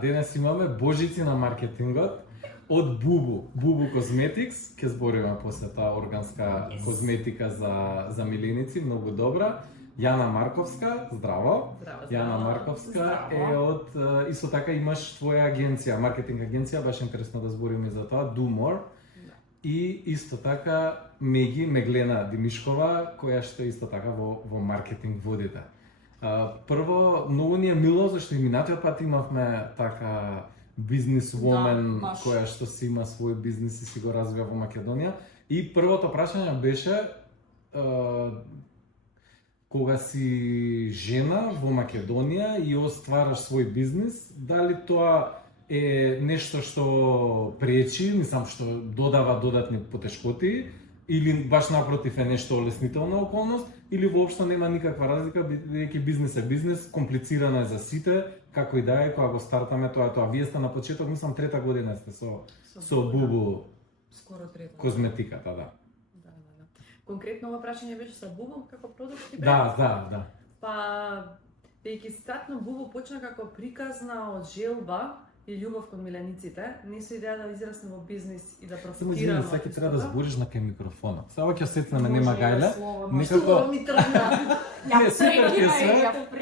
Денес имаме божици на маркетингот од Бубу. Бубу Cosmetics, ќе збориме после таа органска козметика за миленици, многу добра. Јана Марковска, здраво. Јана Марковска е од исто така имаш твоја агенција, маркетинг агенција, баш интересно да збориме за тоа, Do More. И исто така Меглена Димишкова, која што исто така во маркетинг водите. Прво, многу ни е мило, зашто и минатиот пат имавме така бизнесвомен која што си има свој бизнес и си го развива во Македонија. И првото прашање беше кога си жена во Македонија и оствараш свој бизнес, дали тоа е нешто што пречи, мислам што додава додатни потешкоти, или баш напротив е нешто олеснителна околност, или воопшто нема никаква разлика, бидејќи бизнес е бизнес, комплицирано е за сите, како и да е, кога го стартаме тоа е тоа. Вие сте на почеток, мислам трета година сте со Бубу. Скоро трета. Козметиката, да. Конкретно ова прашање беше за Бубу како продукт и бренд? Да. Па, бидејќи стартно Бубу почна како приказна од желба и љубов кон милениците, не со идеја да израсне во бизнис и да профитираме. Само секој треба да збориш на кај микрофонот. Сега ќе осетиме нема гајле. Што ми тргна? Не, супер ќе се.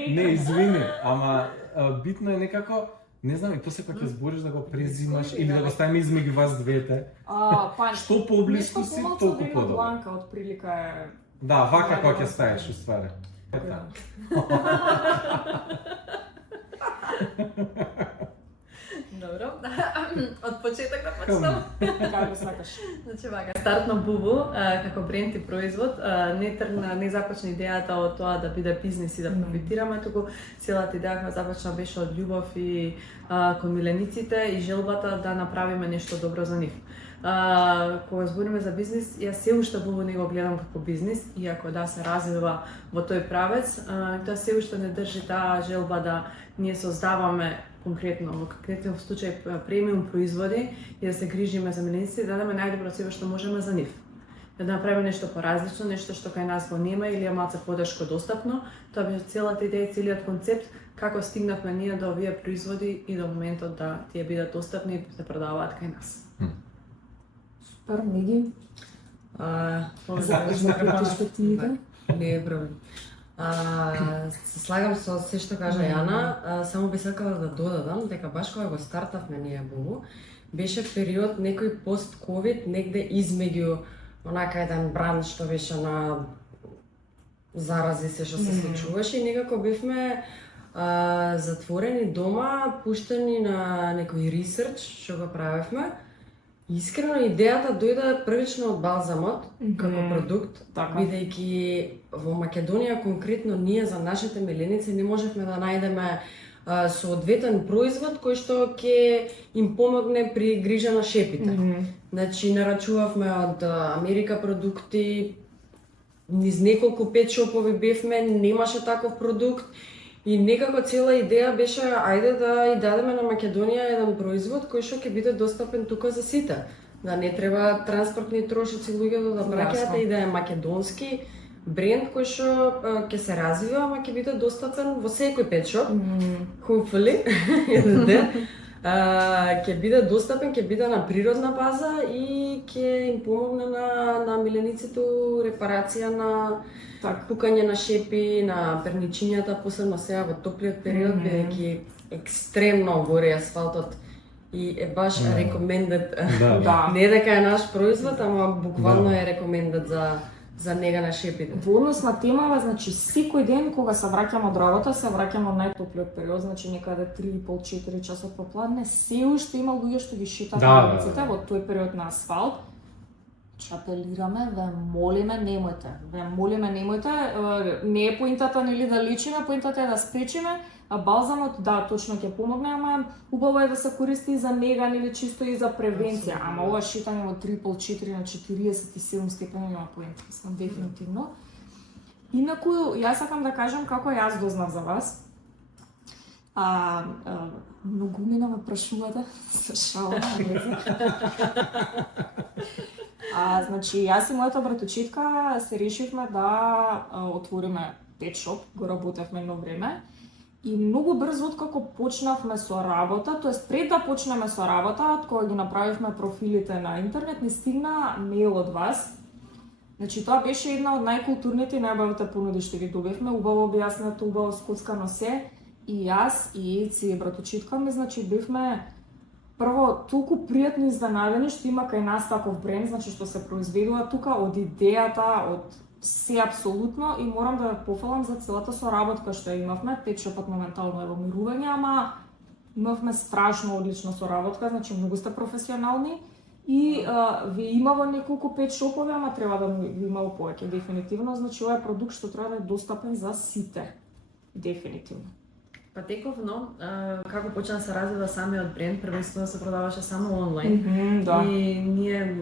Не, извини, ама битно е некако, не знам, и после кога ќе збориш да го презимаш или да го ставиме измеѓу вас двете. Што поблиску си, толку подобро. Бланка од прилика е. Да, вака кога ќе ставиш уствари. Ета. Добро. Од почеток да почнам. Како сакаш. Значи вака, стартно Бубу како бренд и производ не започна идејата од тоа да биде бизнес и да профитираме, туку целата идеја започна беше од љубов и кон милениците и желбата да направиме нешто добро за нив. Кога збориме за бизнес, јас се уште Бубу не го гледам како бизнес, иако да се развива во тој правец, тоа се уште не држи таа желба да ние создаваме конкретно, во конкретниот случај премиум производи и да се грижиме за милениците и да дадеме најдобро од себе што можеме за нив. Да направиме нешто поразлично, нешто што кај нас го нема или е малце подешко достапно. Тоа беше целата идеја, целиот концепт како стигнавме ние до овие производи и до моментот да тие бидат достапни и се продаваат кај нас. Супер, Меги. Не е проблем. Се слагам со се што кажа Јана, само би сакала да додадам дека баш кога го стартавме ние Бубу, беше период некој пост-ковид, негде измеѓу онака еден бранд што беше на зарази се што се случуваше и некако бевме затворени дома, пуштени на некој ресерч што го правевме. Искрено идејата дојде првично од балзамот како продукт, бидејќи во Македонија конкретно ние за нашите миленици не можевме да најдеме соодветен производ кој што ќе им помогне при грижа на шепите. Значи нарачувавме од Америка продукти, низ неколку пет шопови бевме, немаше таков продукт. И некако цела идеја беше ајде да и дадеме на Македонија еден производ кој што ќе биде достапен тука за сите. Да не треба транспортни трошоци луѓето да праќаат и да е македонски бренд кој што ќе се развива, ама ќе биде достапен во секој пет шоп. Hopefully. Ќе биде достапен, ќе биде на природна база и ќе им помогне на милениците репарација на пукање на шепи, на перничињата, посебно сега во топлиот период, бидејќи екстремно гори асфалтот и е баш recommended. Не дека е наш производ, ама буквално е recommended за нега на шепите. Во однос на темава, значи секој ден кога се враќам од работа, се враќам од најтоплиот период, значи некаде 3,5-4 часот попладне, се уште има луѓе што ги шетаат на улиците во тој период на асфалт. Апелираме, ве молиме, немојте. Не е поинтата нели да лечиме, поинтата е да спречиме. А балзамот да точно ќе помогне, ама убаво е да се користи за нега или чисто и за превенција. Ама ова шетање од 3,5-4 на 47 степени нема поинта, дефинитивно. Инаку јас сакам да кажам како јас дознав за вас. Многу ме прашувате, се шалам. Значи, јас и мојата братучетка се решивме да отвориме пет шоп, го работевме едно време. И многу брзо откако почнавме со работа, тоест пред да почнеме со работа, кога ги направивме профилите на интернет, ни стигна мејл од вас. Значи тоа беше една од најкултурните и најубавите понуди што ги добивме, убаво објаснето, убаво скоцкано се. И јас, и Еци, и браточитка ми, значи бевме прво толку пријатно изненадени што има кај нас таков бренд, значи што се произведува тука, од идејата, од се апсолутно, и морам да ја пофалам за целата соработка што ја имавме. Петшопот моментално е во мирување, ама имавме страшно одлична соработка, значи многу сте професионални и ви има во неколку петшопови, ама треба да ви има повеќе дефинитивно, значи ова е продукт што треба да е достапен за сите. Дефинитивно. Па тековно, како почна да се развива самиот бренд, првенствено се продаваше само онлайн. Да. И ние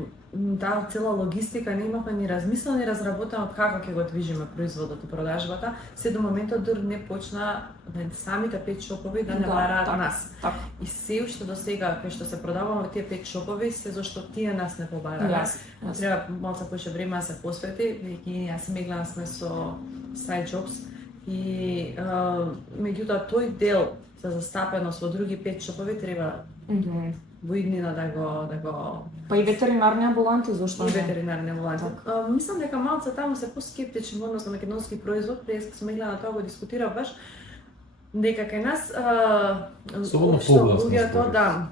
таа цела логистика не имавме ни размислено, ни разработено како ќе го движиме производот и продажбата, се до моментот дури не почна самите пет шопови да не бараат нас. Так. И се уште до сега кај што се продаваме во тие пет шопови, се зашто тие нас не побараа. Треба малку повеќе време да се посвети, веќе јас и Меглана сме со Side Jobs. И меѓутоа тој дел за застапеност во други пет шопови треба во иднина да го Па и ветеринарни амбуланти, зошто и не? ветеринарни амбуланти. Мислам дека малце таму се поскептични во однос на македонски производ, преска сме гледана тоа го дискутирав дека кај нас Особено општо погласно луѓето збориш. да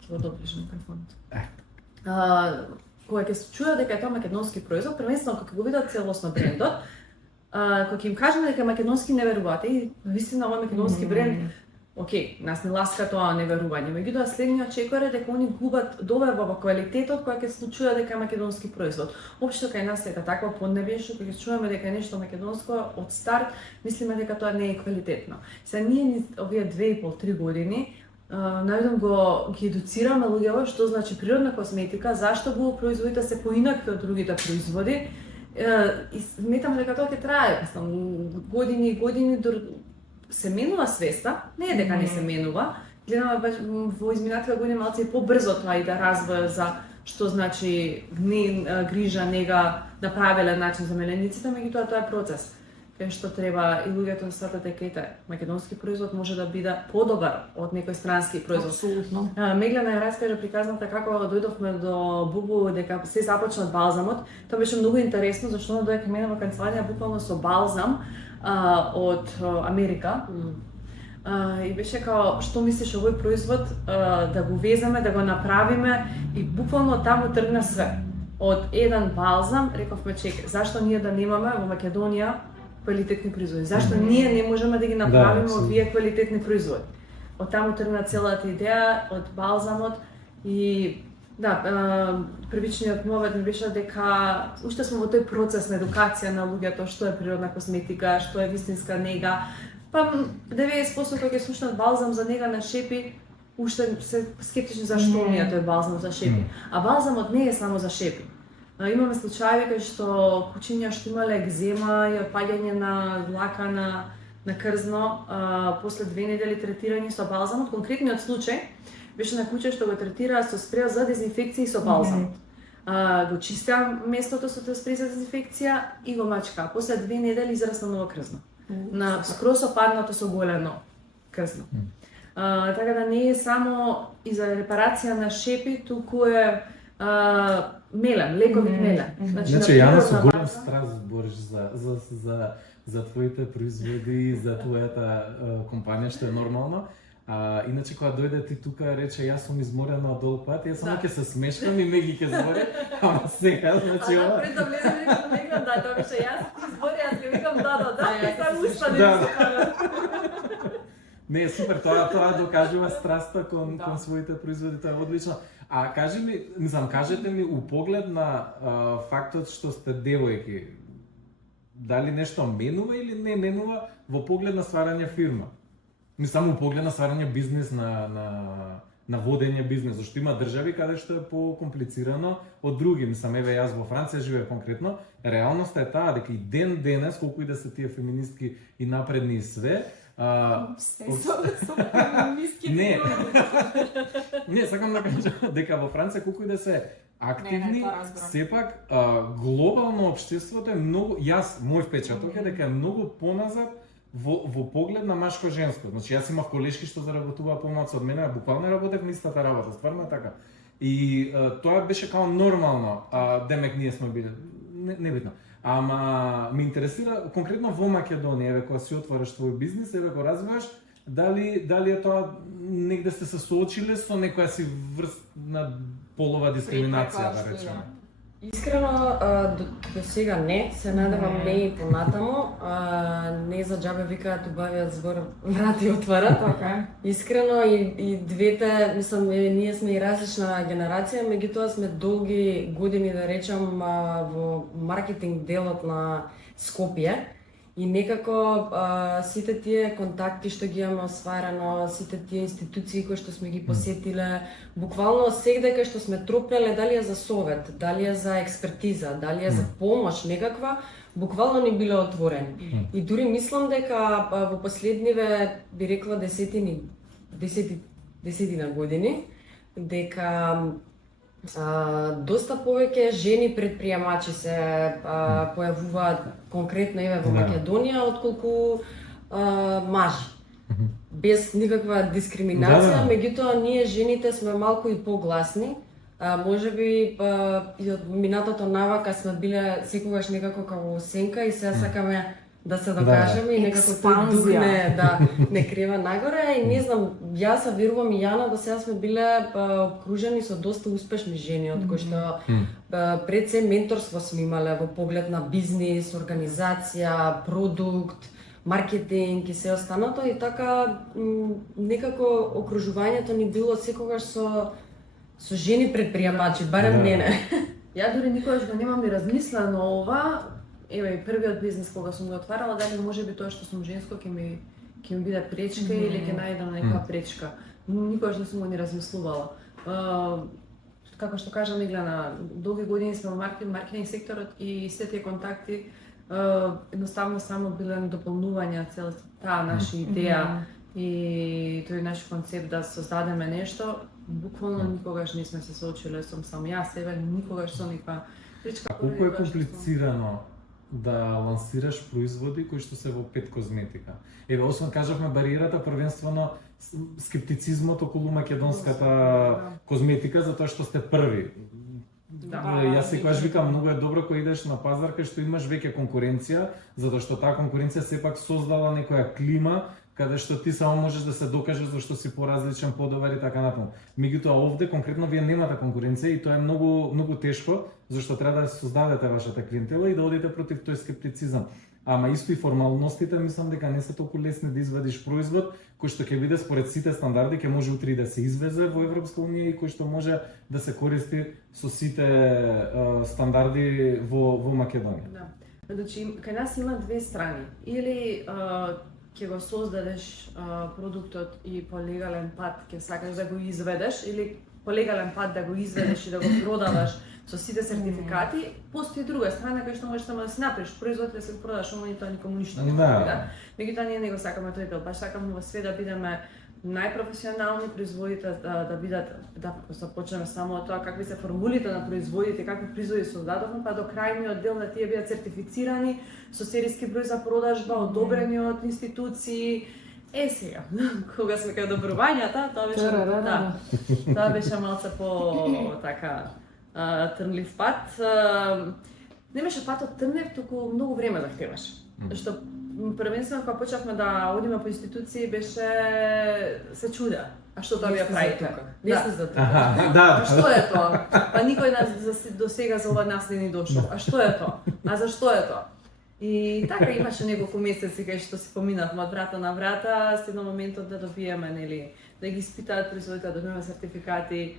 ќе го доближи микрофонот. Кога ќе се чуја дека е тоа македонски производ, првенствено кога го видат целосно брендот, кога ќе им кажеме дека македонски не веруваат, и вистина овој македонски бренд, окей, нас не ласка тоа неверување, меѓутоа следниот чекор е дека они губат доверба во квалитетот кога ќе се чуја дека е македонски производ. Општо кај нас е таква поднебие што кога ќе чуваме дека е нешто македонско од старт, мислиме дека тоа не е квалитетно. Сега ние овие 2,5-3 години најдом ги едуцираме луѓето што значи природна косметика, зашто го производите се поинакви од другите производи. И сметам дека тоа ќе трае, години и години, се менува свеста, не е дека не се менува, гледаме во изминатите години малце и побрзо тоа и да развива за што значи грижа, нега на правилен начин за мелениците, меѓутоа тоа е процес кај што треба и луѓето да сватат дека македонски производ може да биде подобар од некој странски производ. Апсолутно. Меглана ја раскажа приказната како дојдовме до Бубу, дека се започна од балзамот. Тоа беше многу интересно, зашто она дојде кај мене во канцеларија буквално со балзам од Америка. И беше као, што мислиш овој производ да го веземе, да го направиме, и буквално таму тргна све. Од еден балзам рековме, чекај, зашто ние да немаме во Македонија квалитетни производи? Зашто ние не можеме да ги направиме овие квалитетни производи? Од таму тргна целата идеја, од балзамот. И првичниот мовет ми беше дека уште сме во тој процес на едукација на луѓето што е природна косметика, што е вистинска нега. Па 90% кога ќе слушнат балзам за нега на шепи, уште се скептични зашто ми е тој балзам за шепи. А балзамот не е само за шепи. Имаме случаи кај што кучиња што имале екзема и опаѓање на длака на крзно, после 2 недели третирање со балзамот. Конкретниот случај беше на куче што го третираа со спреј за дезинфекција и со балзамот. Го чистеа местото со тој спреј за дезинфекција и го мачка. После 2 недели израсна ново крзно. На скрос опаднато со голено крзно. Така да не е само и за репарација на шепи, туку е мелен, лековит мелен. Значи, Јана со голем страст збориш за твоите производи, за твојата компанија, што е нормално. Иначе кога дојде ти тука рече јас сум изморена од долг пат, јас само ќе се смешкам и Меги ќе збори, ама сега значи ова. Пред да влезем некој мега тоа беше јас ти збори, јас ќе викам да, само успа Да. Не, супер, тоа докажува страста кон своите производи, тоа е одлично. А кажете ми у поглед на фактот што сте девојки, дали нешто менува или не менува во поглед на стварање фирма? Не само у поглед на стварање бизнес, на водење бизнес, зашто има држави каде што е по-комплицирано од други. Мислам, еве јас во Франција живеев конкретно, реалноста е таа дека и ден денес, колку и да се тие феминистки и напредни и све, Се со феминистки. Не, сакам да кажам дека во Франција колку и да се активни, сепак глобално општеството е многу, мој впечаток е дека е многу поназад во поглед на машко-женско. Значи јас имав колешки што заработуваа помалку од мене, а буквално работев на истата работа, стварно е така. И тоа беше као нормално, демек ние сме биле небитно. Ама ме интересира конкретно во Македонија, еве кога си отвориш твој бизнис, еве го развиваш, дали е тоа негде сте се соочиле со некоја си врст на полова дискриминација, да речеме? Искрено, до сега не, се надевам не и понатаму, не за џабе викаат убавиот збор врати отварат. Така. Искрено и двете, мислам, ние сме и различна генерација, меѓутоа сме долги години, да речам, во маркетинг делот на Скопје. И некако сите тие контакти што ги имаме осварено, сите тие институции кои што сме ги посетиле, буквално сегде кај што сме тропнеле, дали е за совет, дали е за експертиза, дали е за помош некаква, буквално ни биле отворени. И дури мислам дека во последниве, би рекла, десетина години, дека доста повеќе жени предприемачи се појавуваат конкретно еве во Македонија отколку мажи. Без никаква дискриминација, меѓутоа ние жените сме малку и погласни. Можеби и од минатото навака сме биле секогаш некако како сенка и сега сакаме да се докажеме и некако тој дух не крива нагоре и не знам, јас верувам и Јана до сега сме биле обкружени со доста успешни жени од кои што пред се менторство сме имале во поглед на бизнис, организација, продукт, маркетинг и се останато и така некако окружувањето ни било секогаш со жени предприемачи, барем мене. Ја дури никогаш го немам и размислено ова. Еве и првиот бизнес кога сум го отварала, дали можеби тоа што сум женско ќе ми биде пречка или ќе најдам некоја пречка. Никогаш не сум го ни размислувала. Како што кажа Миглена, долги години сме во маркетинг секторот и сите тие контакти едноставно само биле дополнувања целата таа наша идеја и тој наш концепт да создадеме нешто. Буквално никогаш не сме се соочиле сам јас, еве никогаш со никаква пречка. Колку е комплицирано да лансираш производи кои што се во пет козметика? Еве, освен кажавме бариерата, првенствено скептицизмот околу македонската козметика затоа што сте први. Јас секогаш викам, многу е добро кога идеш на пазар кај што имаш веќе конкуренција, затоа што таа конкуренција сепак создала некоја клима каде што ти само можеш да се докажеш зашто си поразличен, подобар и така натаму. Меѓутоа овде конкретно вие немате конкуренција и тоа е многу тешко, зашто треба да создадете вашата клиентела и да одите против тој скептицизам. Ама исто и формалностите мислам дека не се толку лесни да извадиш производ кој што ќе биде според сите стандарди, ќе може утре да се извезе во Европска унија и кој што може да се користи со сите стандарди во Македонија. Да. Значи, кај нас има две страни. Или ќе го создадеш продуктот и по легален пат ќе сакаш да го изведеш, или по легален пат да го изведеш и да го продаваш со сите сертификати, постои друга страна кај што можеш само да си направиш производ и да се го продаш, ама и тоа никому ништо не да. Меѓутоа ние не го сакаме тој дел, баш сакаме во све да бидеме најпрофесионални производите, да бидат, да започнеме само од тоа какви се формулите на производите, какви производи создадовме, па до крајниот дел да тие бидат сертифицирани со серијски број за продажба, одобрени од институции. Сега, кога сме кај добрувањата, тоа беше тоа беше малце по така трнлив пат. Не беше патот трнлив, туку многу време захтеваше. Што првенствено кога почнавме да одиме по институции беше се чуда. А што тоа ја прави тука? Не сте за тоа. А што е тоа? Па никој до сега за ова нас не ни дошол. А што е тоа? А зашто е тоа? И така имаше неколку месеци кај што си поминавме од врата на врата, стигна моментот да добиеме, нели, да ги испитаат производите, да добиеме сертификати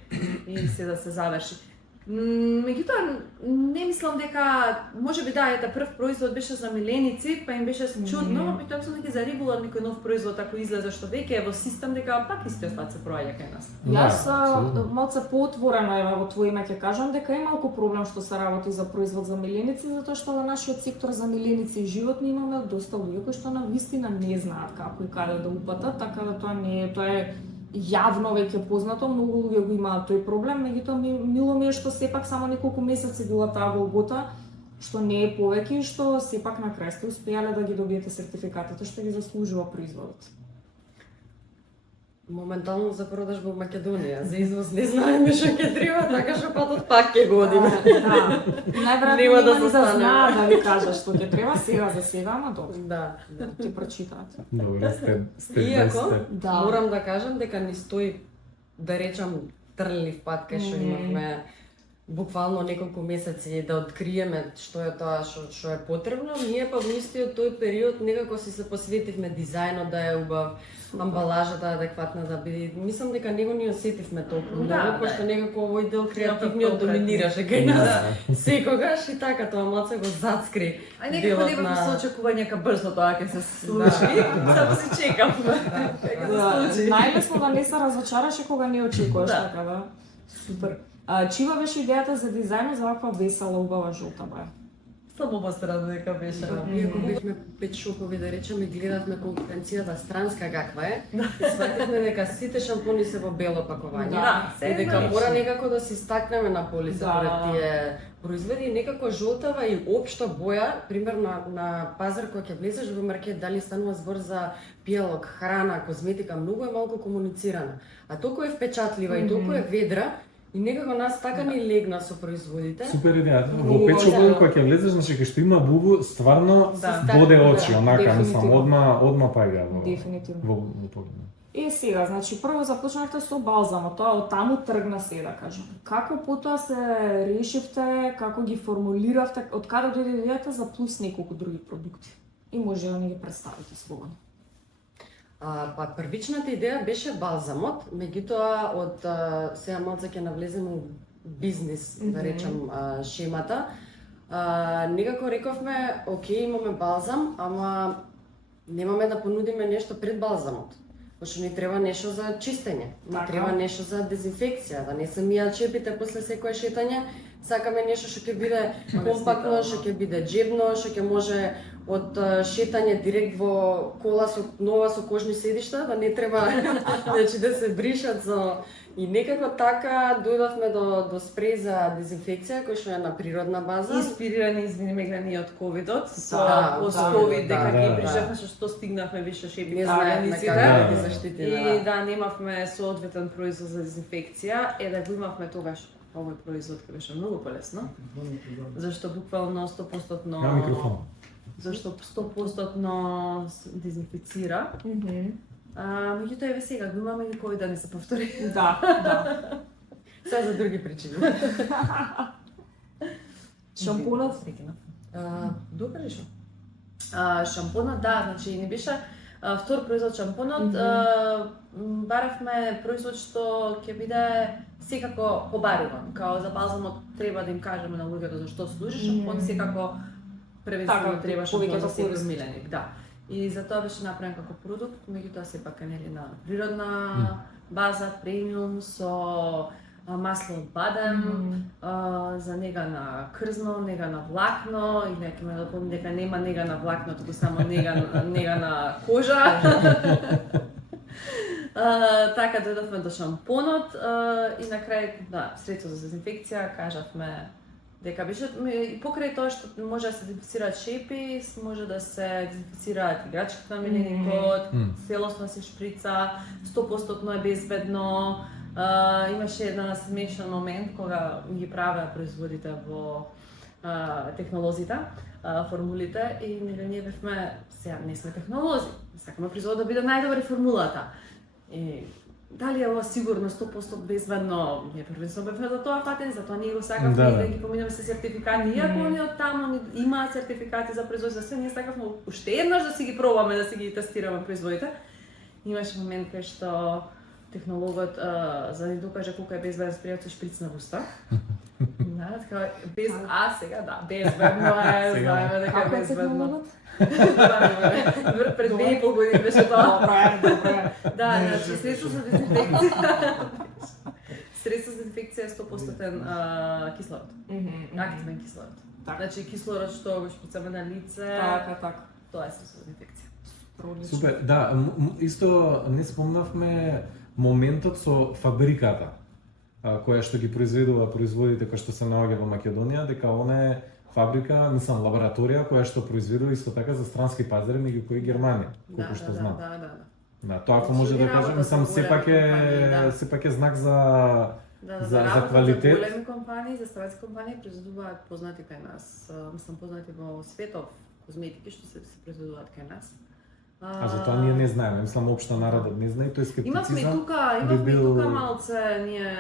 и се да се заврши. Меѓутоа, не мислам дека, можеби да, прв производ беше за миленици, па им беше чудно, и тоа сум дека за регулар некој нов производ ако излезе што веќе е во систем, дека пак истиот пат се проаѓа кај нас. Јас малце поотворено ева во твое име ќе кажам дека е малку проблем што се работи за производ за миленици, затоа што во нашиот сектор за миленици и животни имаме доста луѓе кои што на вистина не знаат како и каде да упатат, така да тоа не е, тоа е јавно веќе познато, многу луѓе го имаат тој проблем, меѓутоа мило ми е што сепак само неколку месеци била таа голгота, што не е повеќе и што сепак на крај сте успеале да ги добиете сертификатите што ги заслужува производот. Моментално за продажба во Македонија, за извоз не знаеме што ќе треба, така што патот пак ќе го одиме. Да. Најверојатно Нема да нема да застанеме. знаат да ви кажа што ќе треба сега за сега, ама добро. Да. Ќе прочитаат. Добро, сте Иако, Да. морам да кажам дека ни стои, да речам, трнлив пат кај што имавме буквално неколку месеци да откриеме што е тоа што е потребно. Ние па во истиот тој период некако си се посветивме дизајнот да е убав, амбалажата адекватна да биде. Мислам дека него ни осетивме толку Да, многу, да. пошто некако овој дел Креативниот креативниот доминираше кај нас. Да. Секогаш и така тоа маца го зацкри. А некако делот не бев на- со очекување ка брзо тоа ќе се случи. Само се чекам. Дека Да, се случи. најлесно да не се разочараш и кога не очекуваш, Да. така да. Супер. Чива беше идејата за дизајнот за ваква весела, убава жолта боја? Само пострано дека беше. Да, иако бевме пет шопови да речеме, гледавме конкуренцијата странска каква е, и свативме дека сите шампони се во бело пакување. Да, И дека мора некако да се истакнеме на полица Да. пред тие производи, и некако жолтава и општа боја, пример на пазар кога ќе влезеш во маркет, дали станува збор за пијалок, храна, козметика, многу е малку комуницирана. А толку е впечатлива и толку е ведра, и некако нас така ни легна со производите. Супер идеја. Во Во печопот да. кога ќе влезеш, значи кај што има бубу, стварно Да. боде Да, очи, онака, мислам, дефинитивно. одма паѓа во Дефинитивно. во поглед. Сега, значи прво започнавте со балзамот, тоа од таму тргна се да кажам. Како потоа се решивте, како ги формулиравте, од каде дојде идејата за плюс неколку други продукти? И може да ни ги представите слободно. Па првичната идеја беше балзамот, меѓутоа од сега малце ќе навлеземе у бизнис, да речам, шемата. Некако рековме, окей, имаме балзам, ама немаме да понудиме нешто пред балзамот. Пошто ни треба нешто за чистење, ни Така. треба нешто за дезинфекција, да не се мијат чепите после секое шетање. Сакаме нешто што ќе биде компактно, што ќе биде джебно, што ќе може од шетање директ во кола со нова со кожни седишта, да не треба значи да се бришат со. И некако така дојдовме до спреј за дезинфекција кој што е на природна база. Инспирирани, извини ме, и од ковидот, со Да, пост-ковид, да, дека да, ги да. брижавме што стигнавме више шепи Не знаевме правениците. како да ги Да. заштитиме. И да, немавме соодветен производ за дезинфекција, да го имавме тогаш овој производ кој беше многу полесно. Зашто буквално 100% На микрофон. Зашто 100% дезинфицира. Меѓутоа еве сега го имаме и кој да не се повтори. Да, да. Се за други причини. Шампунот? Добро ли шо? Шампунот, да, значи не беше втор производ шампунот. Баравме производ што ќе биде секако побаруван. Као за балзамот треба да им кажеме на луѓето за што служи, шампун секако превенствено Така, треба шампун повеќето за секој користи. миленик, да. И затоа беше направен како продукт, меѓутоа сепак е нели на природна база, премиум со масло од бадем, за нега на крзно, нега на влакно, или ќе ме допомни дека нема нега на влакно, туку само нега на кожа. Така дојдовме до шампонот и на крај, да, средство за дезинфекција, кажавме дека беше и покрај тоа што може да се дезинфицираат шепи, може да се дезинфицираат играчките на миленикот, целосно се шприца, 100% е безбедно. Имаше една смешен момент кога ги правеа производите во технолозите, формулите и ние бевме, сега не сме технолози, сакаме производот да биде најдобар и формулата. И дали е ова сигурно 100% безбедно? Ние првенствено бевме за тоа фатени, затоа ние го сакавме Да, и да. да ги поминеме се сертификати. Иако они од таму имаат сертификати за производство, се ние сакавме уште еднаш да си ги пробаме, да си ги тестираме производите. Имаше момент кај што технологот за да ни докаже колку е безбеден спрејот со шприц на уста. Да, така без сега да, безбедно е, Сега. знаеме дека е Како е безбедно. технологот? Пред 2,5 години беше тоа. Добро е, добро е. Да, значи средство за дезинфекција. Средство за дезинфекција е 100% кислород. Активен кислород. Така. Значи кислород што го шприцаме на лице, Така. тоа е средство за дезинфекција. Супер, да, исто не спомнавме моментот со фабриката, која што ги произведува производите кои што се наоѓа во Македонија, дека она е фабрика, мислам лабораторија која што произведува исто така за странски пазари, меѓу кои Германија, колку што знам. Да, тоа ако може да кажам, мислам сепак е знак за за квалитет. Големи компании, за странски компании произведуваат познати кај нас, мислам познати во светов козметики што се произведуваат кај нас. А за тоа ние не знаеме, мислам општо народот не знае, тој скептицизам. Имавме тука малце ние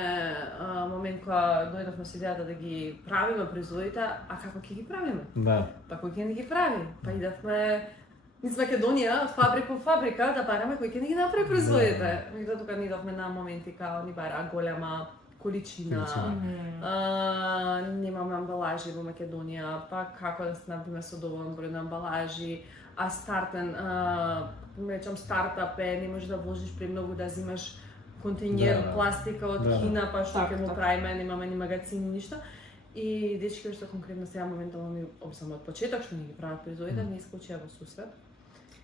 момент кога дојдовме со идејата да ги правиме производите, а како ќе ги правиме? Да. Па кој ќе ги прави? Па идавме низ Македонија, фабрика да бараме кој ќе ни ги направи производите. И да тука ни идовме на моменти као ни бара голема количина, немаме амбалажи во Македонија, па како да снабдиме со доволен број на амбалажи, а речам стартап не можеш да вложиш премногу да земаш контейнер пластика од Кина, па што ќе му правиме, немаме ни магазини, ништо. И дечки што конкретно сега моментално ми само од почеток што ни ги прават производите, не искочија во сусрет.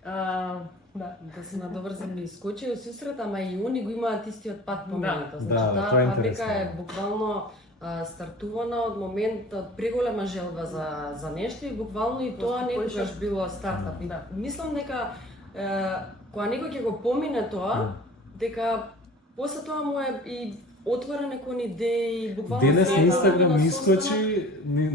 Да се надобар за ми искочи во сусрет, ама и они го имаат истиот пат поминато. Значи таа фабрика е буквално стартувана од момент од преголема желба за нешто и буквално и тоа некогаш било стартап. Мислам дека кога некој ќе го помине тоа, дека после тоа му е и отвора некои идеи, буквално денес на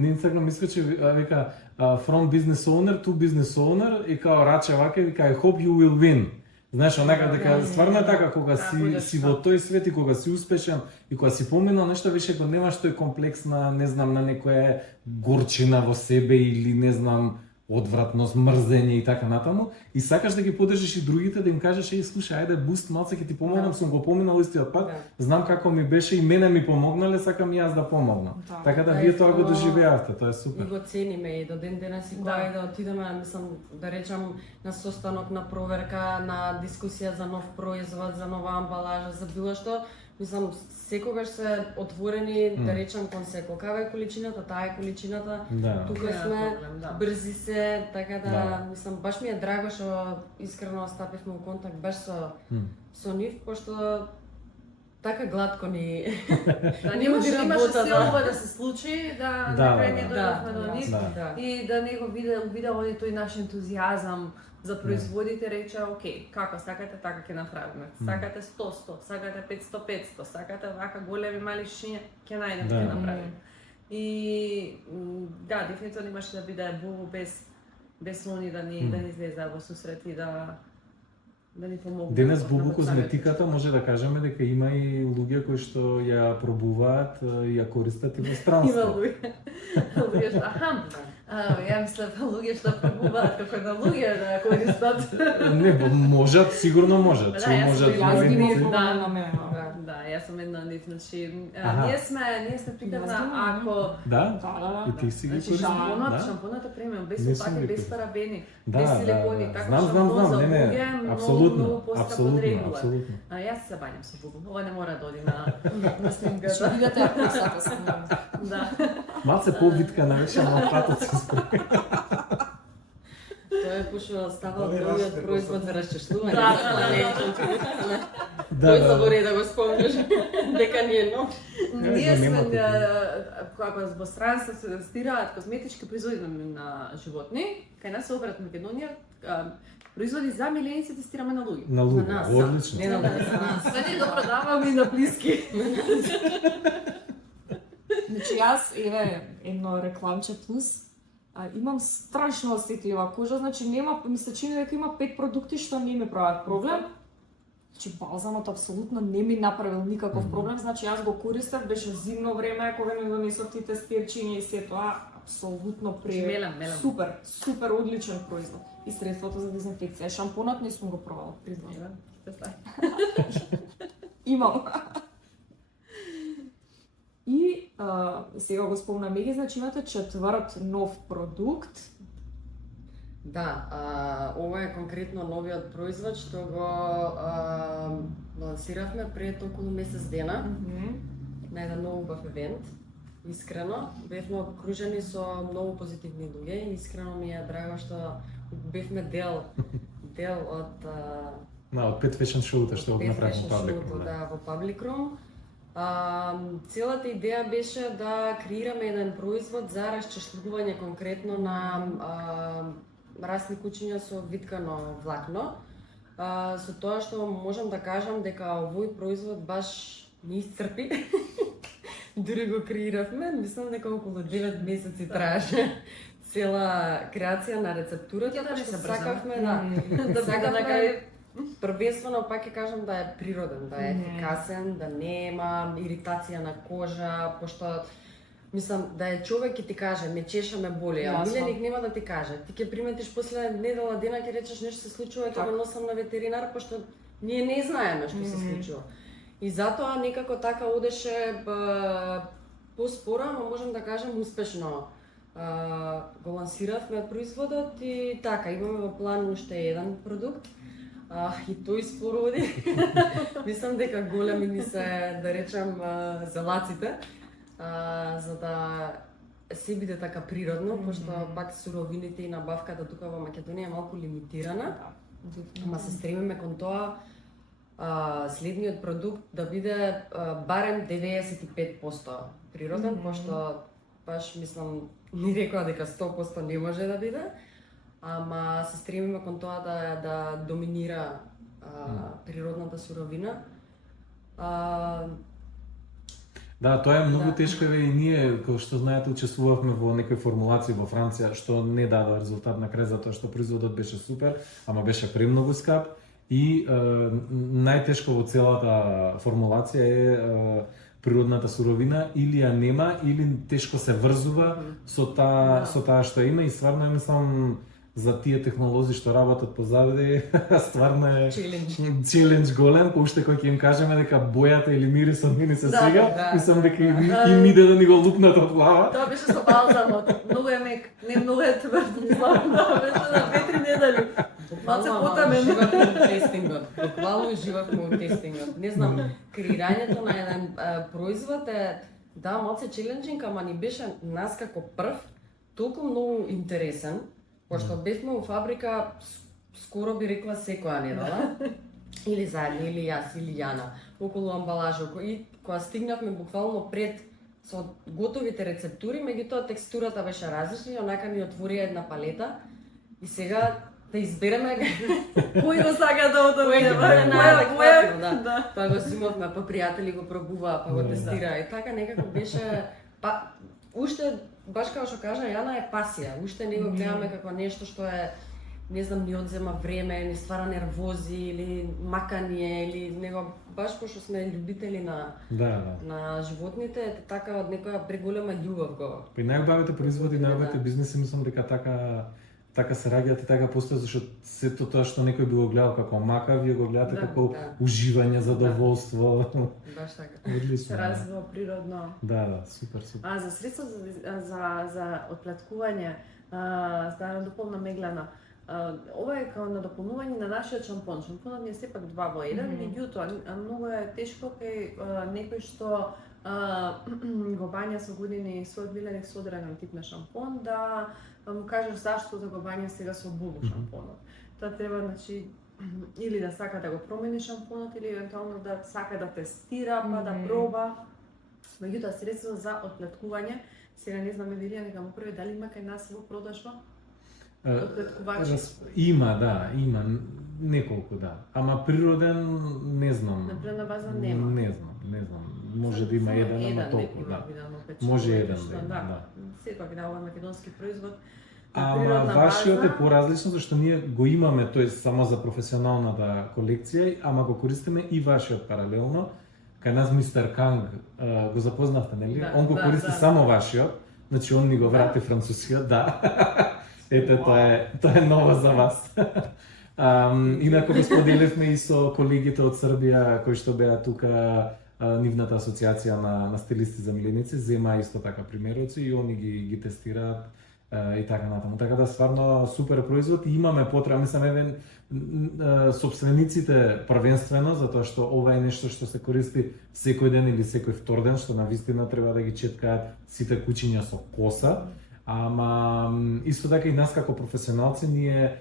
Инстаграм искочи века from business owner to business owner и као раче вака вика I hope you will win. Знаеш, онака дека стварно е така кога си во тој свет и кога си успешен и кога си поминал нешто више го немаш тој комплекс на не знам на некоја горчина во себе или не знам одвратност, мрзење и така натаму и сакаш да ги поддржиш и другите да им кажеш еј слушај ајде буст малце ќе ти помогнам, сум го поминал истиот пат, знам како ми беше и мене ми помогнале, сакам и јас да помогнам. Така да вие тоа го доживеавте, тоа е супер. И го цениме и до ден денес и кога да отидеме, мислам да речам на состанок, на проверка, на дискусија за нов производ, за нова амбалажа, за било што, мислам секогаш се отворени да речам кон секој. Каква е количината, таа е количината. Тука сме брзи се, така да мислам баш ми е драго што искрено стапивме во контакт баш со нив, пошто така глатко ни не имаше се ова да се случи, да на крај не дојдовме до нив и да не го видел они тој наш ентузијазам за производите, рече, окей, како сакате, така ќе направиме. Сакате 100-100, сакате 500-500, сакате вака големи мали шишиња, ќе најдеме, ќе направиме. И да, дефинитивно имаше да биде Бубу без они да ни излеза во сусрет и да ни помогнат. Денес Бубу козметиката може да кажеме дека има и луѓе кои што ја пробуваат и ја користат и во странство. Има луѓе што ја мислам луѓе што пробуваат како на луѓе да користат. Не, можат, сигурно можат. Да, јас сум една од нив, значи ние сме прикладна ако и ти си ги користиш. Шампоната премиум без опаки, без парабени, без силикони, така знам, луѓе апсолутно. Јас се бањам со Бубу. Ова не мора да оди на снимката. Што видите ако сакате. Да. Малце повитка навече на патот се спре. Тоа е пошто става другиот производ за расчешлување. Да, Тој забори да го спомнеш дека не е нов. Ние сме кога во странство се тестираат козметички производи на животни, кај нас се обрат Македонија, производи за миленици тестираме на луѓе. На луѓе, одлично. Не на нас. Све добро даваме и на блиски. Значи јас, едно рекламче плюс, имам страшно осетлива кожа, значи ми се чини дека има 5 продукти што не ми прават проблем. Значи балзамот апсолутно не ми направил никаков проблем, значи јас го користев, беше зимно време кога ми донесов тие тестирчиња и се тоа апсолутно супер одличен производ. И средството за дезинфекција, шампонот не сум го пробала, признавам. Имам. И сега го спомна Меги, значи имате четврт нов продукт. Да, ова е конкретно новиот производ што го лансиравме пред околу месец дена на еден многу убав евент. Искрено, бевме окружени со многу позитивни луѓе и искрено ми е драго што бевме дел од од Pet Fashion шоуто што го направивме во Public Room. Да, во Public Room. Целата идеја беше да креираме еден производ за расчешljување конкретно на расни кучиња со виткано влакно. Со тоа што можам да кажам дека овој производ баш не исцрпи. Дури го креиравме, мислам дека околу 9 месеци траеше цела креација на рецептурата, Ја да не што се брзам. сакавме да сакавме првенствено пак ќе кажам да е природен, да е ефикасен, да нема иритација на кожа, пошто мислам да е човек ќе ти каже ме чеша, ме боли, а Јасно. миленик нема да ти каже. Ти ќе приметиш после недела дена ќе речеш нешто се случува, ќе го носам на ветеринар пошто ние не знаеме што се случува. И затоа некако така одеше поспора, но можам да кажам успешно го лансиравме производот и така имаме во план уште еден продукт. И тој споро оди. Мислам дека големи ни се, да речем, зелаците, за да се биде така природно, пошто пак суровините и набавката тука во Македонија е малку лимитирана. Ама се стремиме кон тоа следниот продукт да биде барем 95% природен, пошто баш мислам ни рекоа дека 100% не може да биде, ама се стремиме кон тоа да доминира природната суровина. Да, тоа е многу тешко и ние, како што знаете, учествувавме во некои формулации во Франција, што не даде резултат на крај затоа што производот беше супер, ама беше премногу скап и најтешко во целата формулација е природната суровина или ја нема или тешко се врзува со таа што има и стварно мислам за тие технолози што работат позади, стварно е челендж голем, уште кој ќе им кажеме дека бојата или мирисот мини се сега, мислам дека им иде да ни го лупнат од глава. Тоа беше со балзамот, многу е мек, не многу е тврд, мислам, тоа беше на 2-3 недели. Малце потамен. Уживавме во тестингот, буквално уживавме во тестингот. Не знам, креирањето на еден производ е, да, малце челенджинг, ама ни беше нас како прв толку многу интересен, пошто бевме во фабрика, скоро би рекла секоја недела, или заедно, или јас, или Јана, околу амбалажа. И кога стигнавме буквално пред со готовите рецептури, меѓутоа текстурата беше различна, онака ни отвори една палета и сега да избереме Кој го сака да кој ќе одобри, биде најадекватно, да. да. Па го зимавме, па пријатели го пробуваа, па го тестираа и така некако беше уште баш како што кажа Јана е пасија. Уште не го гледаме како нешто што е не знам ни одзема време, ни ствара нервози или макање или него баш пошто сме љубители на животните, така од некоја преголема љубов го. Па и најубавите производи, најубавите бизнеси мислам дека така се раѓаат и така постои зашто сето тоа што некој би го гледал како мака, вие го гледате како уживање, задоволство. Баш така. Одлично. Се развива природно. Да, супер. За средства за отплаткување, да надополнам Меглана, ова е како надополнување на нашиот шампон. Шампонот ни е сепак 2 во 1, меѓутоа многу е тешко кај некој што го бања со години својот миленик со одреден тип на шампон, да му кажеш зашто да го бања сега со бубу шампонот. Тоа треба, значи, или да сака да го промени шампонот, или евентуално да сака да тестира, па да проба. Меѓутоа, средства за отплеткување, сега не знам Евелија, нека му прави дали има кај нас во продажба? Отплеткувачи? Има неколку, да. Ама природен не знам. На природна база нема. Не знам. Може да има еден, ама толку, да. Може еден, да. Сепак да, ова македонски производ. Ама вашиот е поразлично зашто ние го имаме, тој само за професионалната колекција, ама го користиме и вашиот паралелно. Кај нас мистер Канг го запознавте, нели? Он го користи само вашиот, значи он ни го врати францускиот, да. Ете, тоа е ново за вас. Инаку го споделивме и со колегите од Србија кои што беа тука, нивната асоциација на стилисти за миленици, зема исто така примероци и они ги тестираат и така натаму. Така да стварно супер производ и имаме потреба, мислам сопствениците првенствено, затоа што ова е нешто што се користи секој ден или секој втор ден, што навистина треба да ги четкаат сите кучиња со коса. Ама исто така и нас како професионалци ние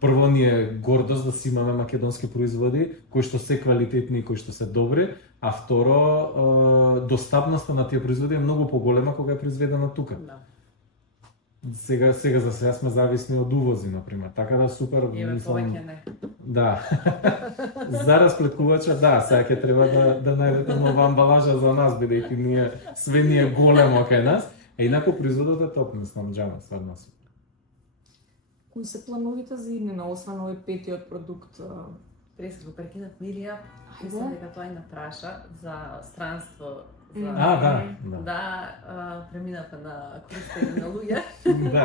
прво ни е гордост да си имаме македонски производи кои што се квалитетни и кои што се добри, А второ, достапноста на тие производи е многу поголема кога е произведена тука. Да. Сега за сега сме зависни од увози, например. Така да супер, Еве мислам, повеќе не. да. За расплеткувача, да, сега ќе треба да најдете нова амбалажа за нас, бидејќи све ни е големо кај нас. Инаку производот е топ, мислам, џама, стварно супер. Кои се плановите за иднина, освен овој петиот продукт? Пред се го прекинат Милија, мислам дека тоа и напраша за странство. За... Да. Преминавме на користење на луѓе. Да.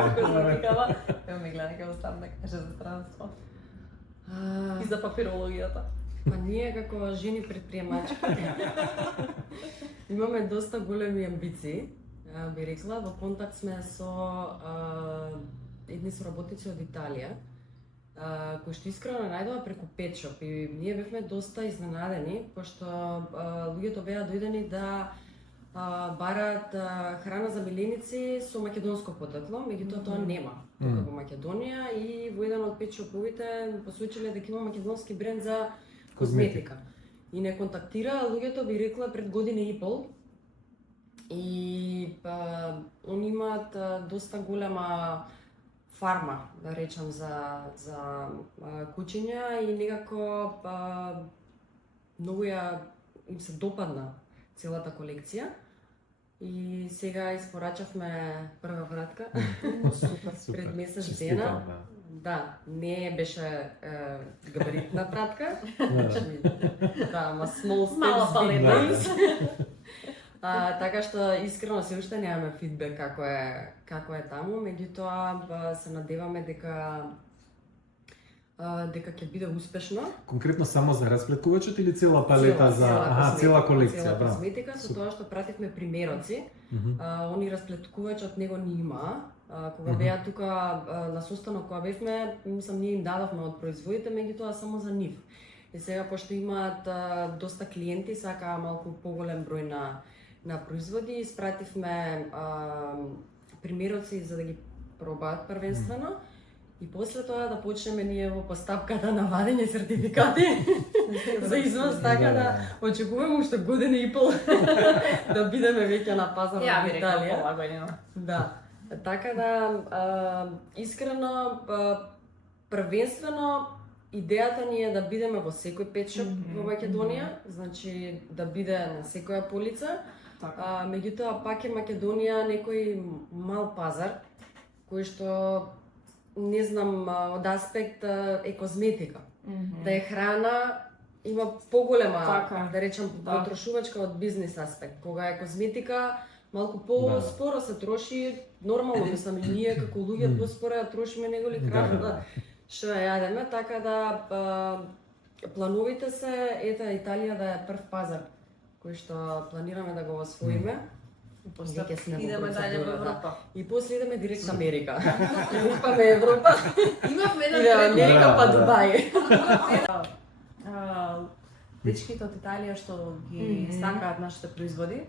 Ево ми гледа дека оставам да каже за странство. И за папирологијата. Па ние како жени предприемачки имаме доста големи амбиции, би рекла. Во контакт сме со едни соработници од Италија, кои што искрено најдоа преку Петшоп и ние бевме доста изненадени, пошто луѓето беа дојдени да бараат храна за миленици со македонско потекло, меѓутоа тоа нема тука во Македонија и во еден од Петшоповите посочиле дека има македонски бренд за козметика. И не контактира луѓето, би рекла, пред година и пол. И они имаат доста голема фарма, да речам, за кучиња и некако многу им се допадна целата колекција. И сега испорачавме прва вратка пред месец дена. Да, не беше габаритна пратка. Да, ама small steps, Мала big палета. wins. Така што искрено се уште немаме фидбек како е таму, меѓутоа се надеваме дека ќе биде успешно. Конкретно само за расплеткувачот или цела палета цела колекција, цела да. козметика, со тоа што пративме примероци. Они расплеткувачот него не има. Кога беа тука на состанок кога бевме, мислам ние им дадовме од производите, меѓутоа само за нив. И сега пошто имаат доста клиенти, сакаа малку поголем број на производи, испративме примероци за да ги пробаат првенствено. И после тоа да почнеме ние во постапката на вадење сертификати за извоз, така да очекуваме уште година и пол да бидеме веќе на пазар во Италија. Пола година. Да. Така да искрено првенствено идејата ни е да бидеме во секој петшоп во Македонија, значи да биде на секоја полица. Меѓутоа пак е Македонија некој мал пазар кој што не знам од аспект е козметика. Да е храна има поголема, да речем, потрошувачка од бизнис аспект. Кога е козметика малку по-споро се троши, нормално мислам и ние како луѓе поспоро ја трошиме него ли храна што ја јадеме, така да плановите се Италија да е прв пазар кој што планираме да го освоиме. После идеме дале во Европа. И после идеме директ на Америка. Лупаме Европа. Имавме еден Идеме Америка па Дубај. Дечките од Италија што ги сакаат нашите производи,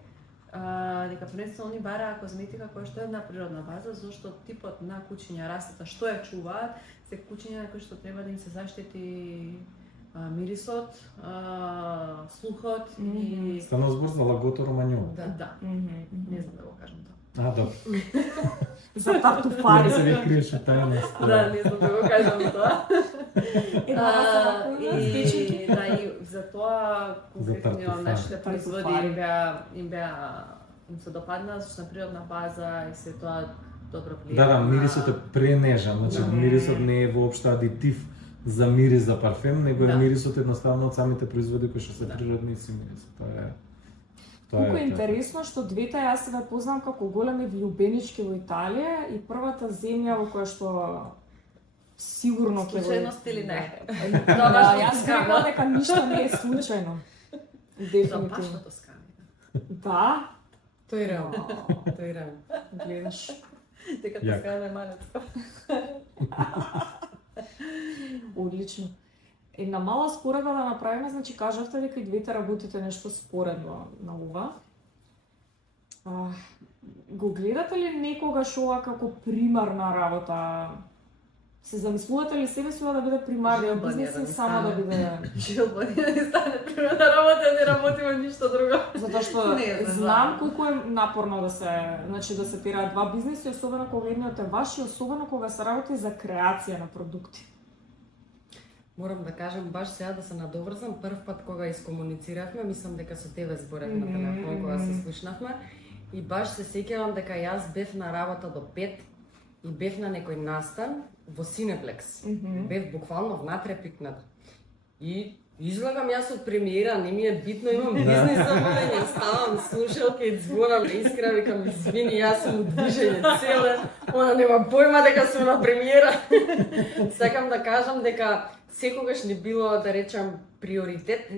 дека првенствено они бараа козметика која што е на природна база, зашто типот на кучиња, растата што ја чуваат, се кучиња кои што треба да им се заштити мирисот, слухот и... Стана збор за лагото ромањово. Да. Не знам да го кажам тоа. Добро. За тартуфари. Не се ви криеш тајност. Да, не знам да го кажам тоа. И за тоа конкретно нашите производи им се допадна, зашто на природна база и се тоа добро влијае. Да, мирисот е пренежан, значи мирисот не е воопшто адитив за мирис за парфем, него е мирисот едноставно од самите производи кои што се природни и си мирис. Тоа е Колку е интересно што двете јас се познам како големи влюбенички во Италија и првата земја во која што сигурно ќе случајност или не. Да, јас би рекла дека ништо не е случајно. Дефинитивно. Баш во Тоскана. Да. Тој реално. Тој реално. Гледаш. Дека Тоскана е малецка. Одлично. Една мала споредба да направиме, значи кажавте дека и двете работите нешто споредно на ова. Го гледате ли некогаш ова како примарна работа Се замислувате ли себе си ова да биде примарниот Желба бизнис не да или ми само да стане. биде... Желба не да стане пример да работи, а не работиме ништо друго. Затоа што Не, знам колку е напорно да се тираат два бизниси, особено кога едниот е ваш и особено кога се работи за креација на продукти. Морам да кажам баш сега да се надоврзам. Прв пат кога искомунициравме, мислам дека со тебе зборевме на телефон кога се слушнавме. И баш се сеќавам дека јас бев на работа до 5 и бев на некој настан во Синеплекс. Бев буквално внатре пикнат. И излагам јас од премиера, не ми е битно, имам бизнис за водење, ставам слушалка и звонам, искрено викам, извини, јас сум у движење целе, она нема појма дека сум на премиера. Сакам да кажам дека секогаш не било, да речам, приоритет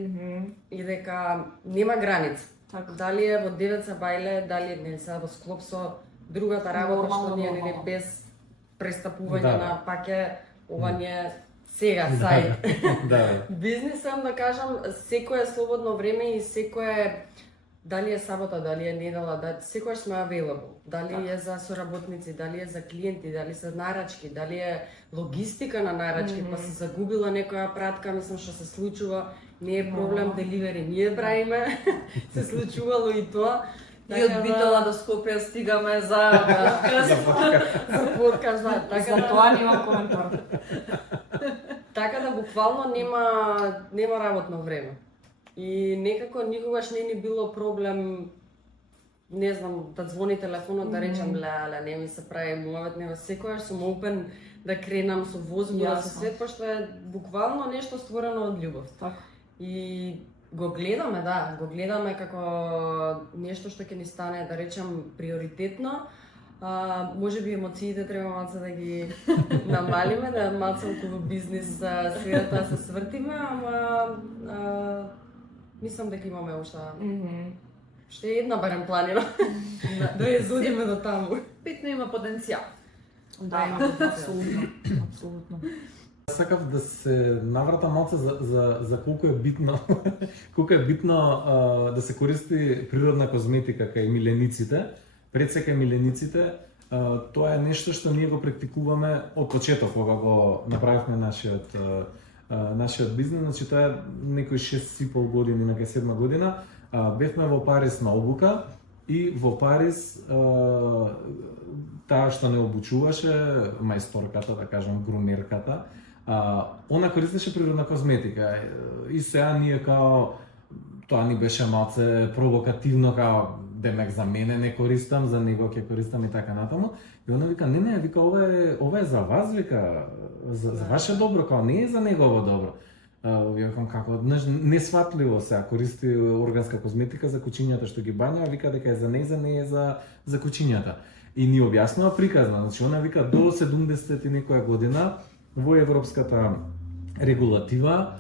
и дека нема граници. Така. Дали е во Девеца бајле, дали е не сега во склоп со другата работа што ние не без престапување на паќе, ова не е сега сајд. Да. Бизнис сам да кажам, секое слободно време и секое дали е сабота, дали е недела, секогаш сме available. Дали е за соработници, дали е за клиенти, дали се нарачки, дали е логистика на нарачки, па се загубила некоја пратка, мислам што се случува, не е проблем, деливери ние правиме, се случувало и тоа. И од Битола до Скопје стигаме за за подкаст, да, За тоа немам коментар. Така да буквално нема работно време. И некако никогаш не ни било проблем, не знам, да звони телефонот да речам леле, не ми се прави муавет, него секогаш сум open да кренам со возбуда, со свет, пошто е буквално нешто створено од љубов. Така. И го гледаме, да, го гледаме како нешто што ќе ни стане, да речам, приоритетно. Може би емоциите треба малце да ги намалиме, да малце околу бизнис сферата да се свртиме, ама мислам дека имаме уште една барем планина да ја зодиме до таму. Битно има потенцијал. Да, има апсолутно. Апсолутно. Сакав да се навратам малце за колку е битно колку е битно да се користи природна козметика кај милениците. Пред се кај милениците, тоа е нешто што ние го практикуваме од почеток кога го направивме нашиот бизнес, значи тоа е некои 6,5 години, некој 7 година. Бевме во Париз на обука и во Париз таа што не обучуваше, мајсторката, да кажам, грумерката, она користеше природна козметика. И сега ние као, тоа ни беше малце провокативно, као демек за мене не користам, за него ќе користам и така натаму. И она вика, не, вика, ова е за вас, вика, за ваше добро, као не е за негово добро. Викам како, несватливо сега користи органска козметика за кучињата што ги бања, вика дека е за не е за кучињата. И ни објаснува приказна, значи она вика до 70 и некоја година во европската регулатива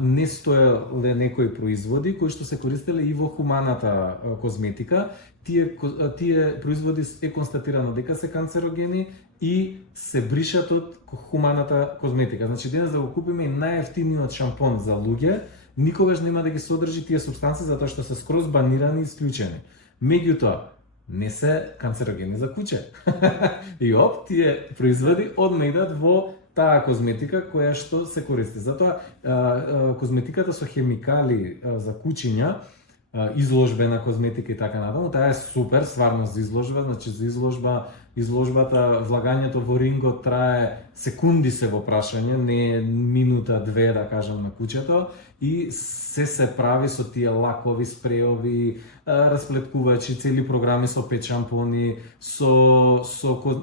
не стоеле некои производи кои што се користеле и во хуманата козметика. Тие производи е констатирано дека се канцерогени и се бришат од хуманата козметика. Значи денес да го купиме и најевтиниот шампон за луѓе, никогаш нема да ги содржи тие супстанции затоа што се скроз банирани и исклучени. Меѓутоа, не се канцерогени за куче. И тие производи одма идат во таа козметика која што се користи. Затоа козметиката со хемикали за кучиња, изложбена козметика и така натаму, таа е супер стварно за изложба, значи за изложбата, влагањето во рингот трае секунди се во прашање, не е минута, две да кажам на кучето, и се прави со тие лакови, спреови, расплеткувачи, цели програми со пет шампони, со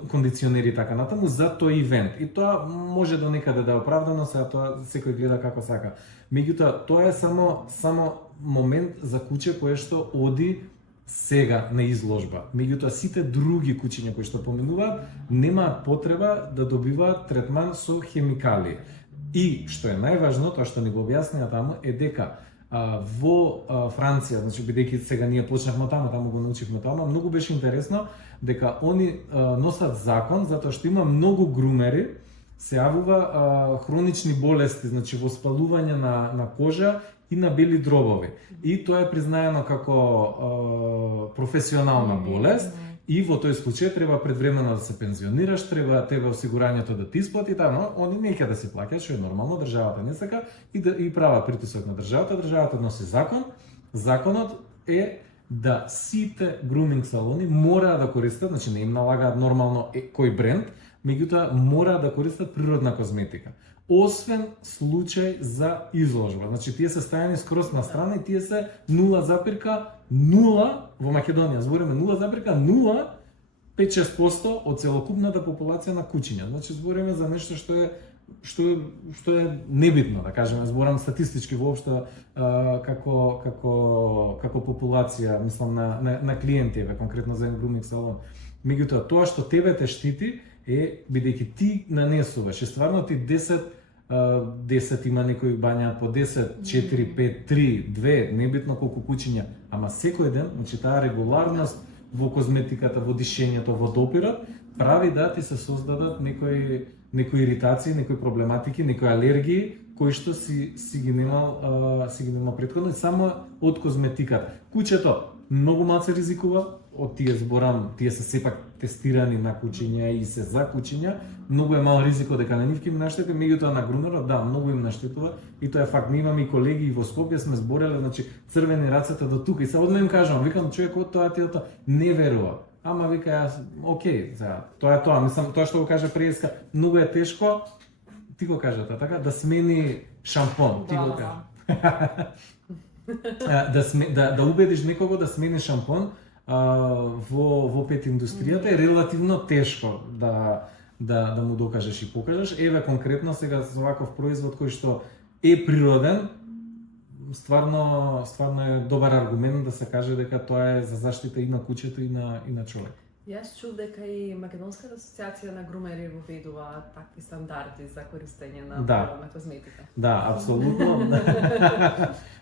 кондиционери и така натаму за тој ивент. И тоа може до некаде да е оправдано, сега тоа секој гледа како сака. Меѓутоа, тоа е само момент за куче кое што оди сега на изложба. Меѓутоа, сите други кучиња кои што поминуваат немаат потреба да добиваат третман со хемикали. И што е најважно, тоа што ни го објаснија таму, е дека во Франција, значи бидејќи сега ние почнавме таму го научивме таму, многу беше интересно дека они носат закон затоа што има многу грумери, се јавува хронични болести, значи воспалување на кожа и на бели дробови. И тоа е признаено како професионална болест И во тој случај треба предвремено да се пензионираш, треба осигурањето да ти исплати, но они не ќе да се плаќаат, што е нормално, државата не сака и права притисок на државата, државата носи закон. Законот е да сите груминг салони мора да користат, значи не им налагаат нормално кој бренд, меѓутоа мора да користат природна козметика. Освен случај за изложба. Значи тие се ставени скроз на страна и тие се 0,0 во Македонија, збориме 0,05-6% од целокупната популација на кучиња. Значи збориме за нешто што е небитно, да кажеме, зборам статистички воопшто како популација, мислам на клиенти, конкретно за груминг салон. Меѓутоа тоа што тебе те штити е бидејќи ти нанесуваш и стварно ти 10 има некои бања по 10, 4, 5, 3, 2, небитно колку кучиња, ама секој ден, значи таа регуларност во козметиката, во дишењето, во допирот, прави да ти се создадат некои иритации, некои проблематики, некои алергии кои што си ги немал претходно и само од козметиката. Кучето многу малце ризикува, од тие зборам, тие се сепак тестирани на кучиња и се за кучиња, многу е мал ризико дека на нив ќе им наштети, меѓутоа на грумерот да, многу им наштетува и тоа е факт. Ние имаме и колеги и во Скопје сме збореле, значи црвени рацете до тука и се одма им кажам, викам човекот тоа не верува. Ама вика јас, окей, тоа е тоа, мислам тоа што го каже Преска, многу е тешко, ти го кажете така, да смени шампон, ти го кажа. Да убедиш некого да смени шампон во пет индустријата е релативно тешко да му докажеш и покажеш. Еве конкретно сега со ваков производ кој што е природен, стварно е добар аргумент да се каже дека тоа е за заштита и на кучето и на човек. Јас чув дека и Македонската асоциација на грумери воведува такви стандарди за користење на природна козметика. Да, апсолутно.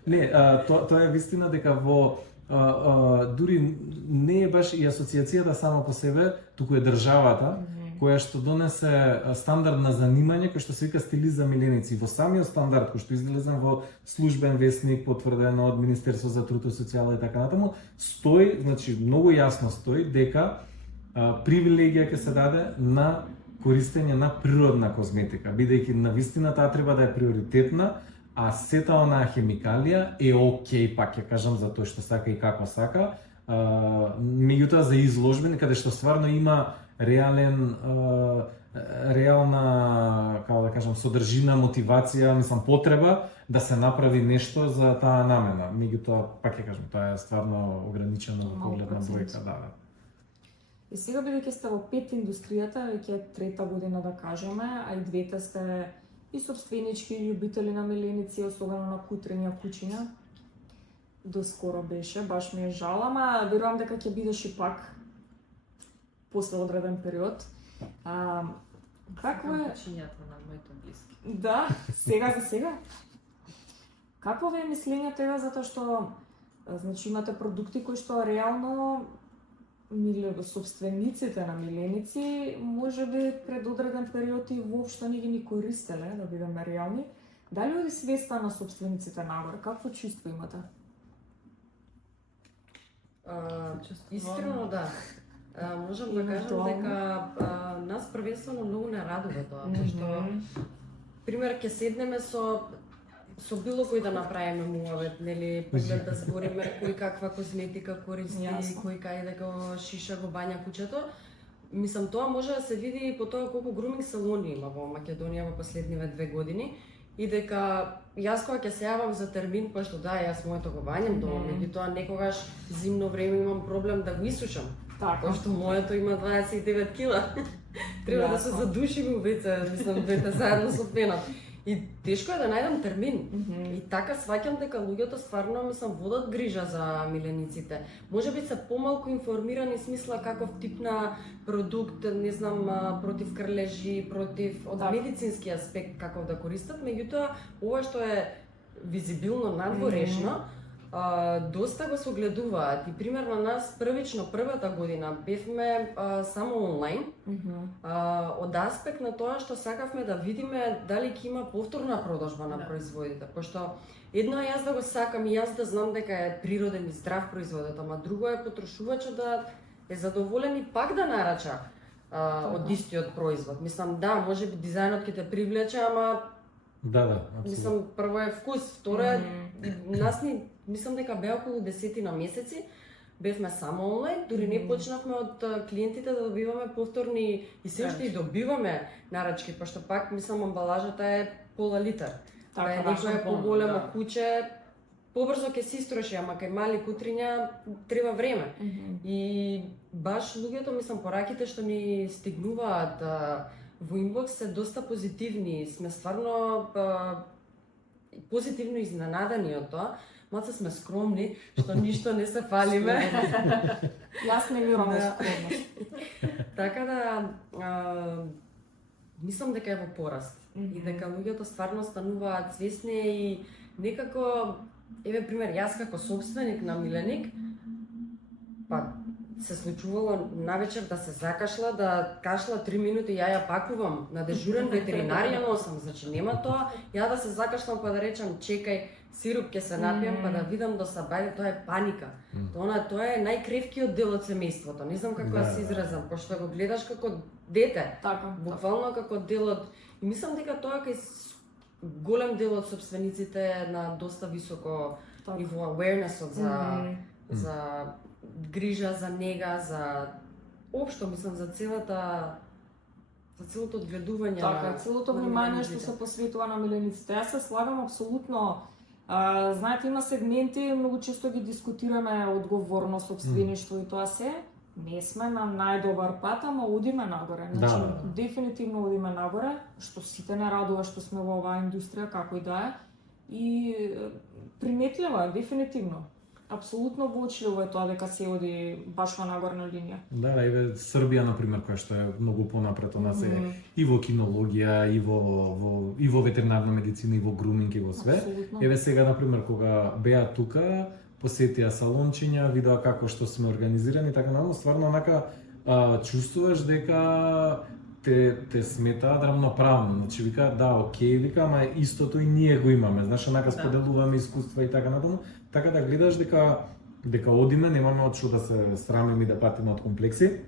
Не, тоа е вистина дека во дури не е баш и асоциацијата сама по себе, туку е државата која што донесе стандард на занимање кој што се вика стилист за миленици. Во самиот стандард кој што излезен во службен весник, потврдено од Министерство за труд и социјала и така натаму, стои, значи многу јасно стои дека привилегија ќе се даде на користење на природна козметика, бидејќи навистина таа треба да е приоритетна, а сета онаа хемикалија е окей, пак ќе кажам за тоа што сака и како сака, меѓутоа за изложбени каде што стварно има реална, како да кажам, содржина, мотивација, мислам потреба да се направи нешто за таа намена. Меѓутоа, пак ќе кажам, тоа е стварно ограничено во поглед на бројка, да. И сега бидејќи сте во пет индустријата, веќе трета година да кажеме, а и двете сте и собственички и љубители на миленици, особено на кутренја кучиња. Доскоро беше, баш ми е жал, ама верувам дека ќе бидеш и пак после одреден период. Какво е кучињата на моите блиски? Да, сега за сега. Какво ви е мислењето ева затоа што значи имате продукти кои што реално собствениците на миленици може би пред одреден период и воопшто не ги користеле, да бидеме реални. Дали оди свеста на собствениците нагоре? Какво чувство имате? Искрено да. Можам да кажам дека нас првенствено многу не радува тоа, што пример ќе седнеме со било кој да направиме муавет, нели, поглед да збориме кој каква козметика користи, кој кај дека шиша го бања кучето. Мислам, тоа може да се види и по тоа колку груминг салони има во Македонија во последниве 2 години и дека јас кога ќе се јавам за термин, пошто да, јас моето го бањам дома, меѓутоа некогаш зимно време имам проблем да го исушам. Пошто моето има 29 кила. Треба да се задушим у веце, мислам, двете заедно со пенот. И тешко е да најдам термин. И така сваќам дека луѓето стварно мислам водат грижа за милениците. Можеби се помалку информирани смисла каков тип на продукт, не знам, против крлежи, против од медицински аспект каков да користат, меѓутоа ова што е визибилно надворешно, доста го согледуваат. И пример на нас првично првата година бевме само онлайн, од аспект на тоа што сакавме да видиме дали ќе има повторна продажба на производите, пошто едно е јас да го сакам и јас да знам дека е природен и здрав производот, ама друго е потрошувачот да е задоволен и пак да нарача од истиот производ. Мислам, да, може би дизајнот ќе те привлече, ама Да, апсолутно. мислам, прво е вкус, второ е, нас ни, мислам дека беа околу 10 месеци, бевме само онлайн, дури не почнавме од клиентите да добиваме повторни и се уште и добиваме нарачки, пошто пак, мислам, амбалажата е пола литар. Така, е да, некое шампон, поголемо да. куче, побрзо ќе се истроши, ама кај мали кутриња треба време. И баш луѓето, мислам, пораките што ни стигнуваат во инбокс се доста позитивни. Сме стварно позитивно изненадани од тоа. Малце сме скромни, што ништо не се фалиме. Јас не верувам во Да. скромност. Така да, мислам дека е во пораст. И дека луѓето стварно стануваат свесни и некако, еве пример, јас како собственик на Миленик, па се случувало навечер да се закашла, да кашла 3 минути, ја пакувам на дежурен ветеринаријан сам, значи нема тоа, ја да се закашлам па да речам чекај, сируп ќе се напијам па да видам до сабајде, тоа е паника. Тоа е најкревкиот дел од семејството. Не знам како да се изразам, пошто го гледаш како дете, Така. буквално како дел од. И мислам дека тоа кај голем дел од собствениците е на доста високо Така. ниво awareness за грижа, за нега, за општо мислам за целото одгледување Така, на целото на внимание што милениците. се посветува на милениците. Јас се слагам апсолутно. Знаете, има сегменти, многу често ги дискутираме одговорност, собствеништво и тоа се. Не сме на најдобар пат, ама одиме нагоре. Значи, Да. дефинитивно одиме нагоре, што сите не радува што сме во оваа индустрија, како и да е. И приметливо е, дефинитивно. Апсолутно воочливо е тоа дека се оди баш во нагорна линија. Да, еве Србија на пример која што е многу понапред од нас е и во кинологија, и во ветеринарна медицина, и во груминг, и во све. Апсолутно. Еве сега на пример кога беа тука, посетија салончиња, видоа како што сме организирани, така наму стварно онака чувствуваш дека те сметаат рамноправно. Значи вика да, окей, вика, ама истото и ние го имаме. Знаеш, онака споделуваме искуства и така натаму. Така да гледаш дека одиме, немаме од што да се срамиме и да патиме од комплекси.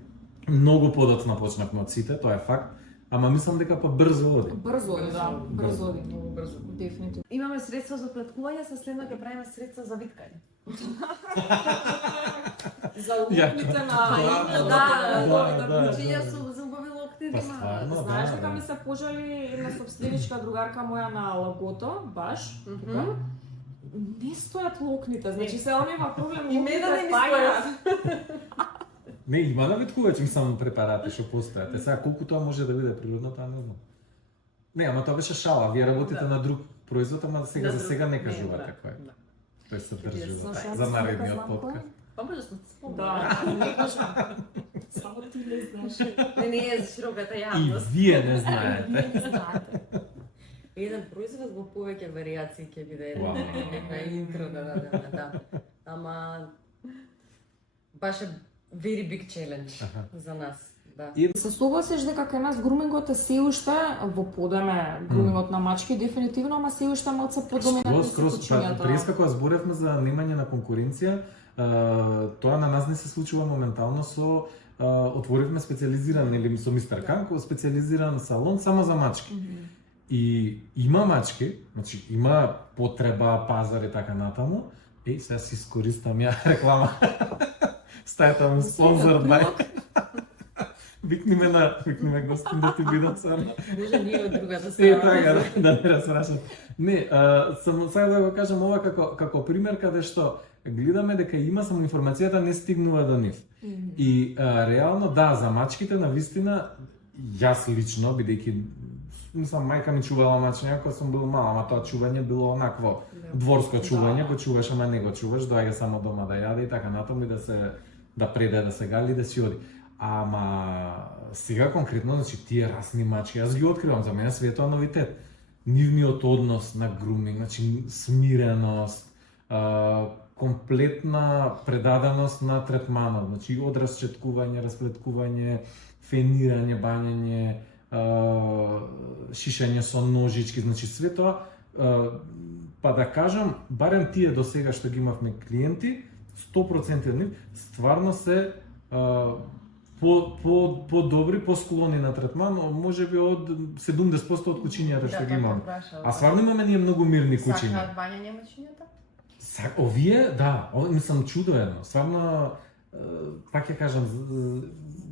Многу подоцна почнавме од сите, тоа е факт. Ама мислам дека побрзо оди. Брзо оди, да, брзо оди. Многу брзо. Дефинитивно. Имаме средства за плеткување, со следно ќе правиме средства за виткање. За лукните на Да. Кучиња со зубови локти Па нема. стварно, Знаеш да, дека да. ми се пожали една собственичка другарка моја на Лагото, баш, тука. Не стојат локните, значи се он има проблем И мене не ми стојат. Не, има навиткувачи само препарати што постојат. Сега колку тоа може да биде природно, тоа не знам. Не, ама тоа беше шала. Вие работите Да. на друг производ, ама сега На за друг- сега не не, кажувате да, кој е. да. Тој се Знаеш, држува јас за дека наредниот знам кој е? подкаст. Па може да спомнам. Да, не кажам. Само ти не знаеш. Не е за широката И јавност. вие не знаете. Вие не знаете. Еден производ во повеќе варијации ќе биде Вау. нека интро да. Ама баш е very big challenge Аха. за нас. Да. Се согласиш дека кај нас грумингот е се уште во подеме грумингот на мачки дефинитивно, ама се уште малце подоминантни се Скроз, кучињата. преска кога зборевме за немање на конкуренција, тоа на нас не се случува моментално со отворивме специализиран или со Мистер Канко специализиран салон само за мачки. И има мачки, значи има потреба, пазар и така натаму. И сега си искористам ја реклама. Стајата ми спонзор бај. Викни ме гостин да ти бидат само. Може ние од другата Така, страна. да не расрашат. Не, само сега да го кажам ова како пример каде што гледаме дека има, само информацијата не стигнува до нив. И реално да, за мачките на вистина јас лично бидејќи мислам мајка ми чувала мачења кога сум бил мал, ама тоа чување било онакво дворско чување, го чуваш, ама не го чуваш, доаѓа само дома да јаде и така натаму и да преде, да се гали, да си оди. Ама сега конкретно, значи тие расни мачки, јас ги откривам, за мене све тоа новитет. Нивниот однос на груминг, значи смиреност, комплетна предаденост на третманот, значи од расчеткување, расплеткување, фенирање, бањење, шишење со ножички, значи све тоа, па да кажам, барем тие до сега што ги имавме клиенти, 100% од нив стварно се по-добри, по-склони на третман, можеби од 70% од кучињата што ги имам. А стварно имаме ние многу мирни кучиња. Сакаат бањање мачињата? Овие, да, мислам чудо едно. Стварно, пак ќе кажам,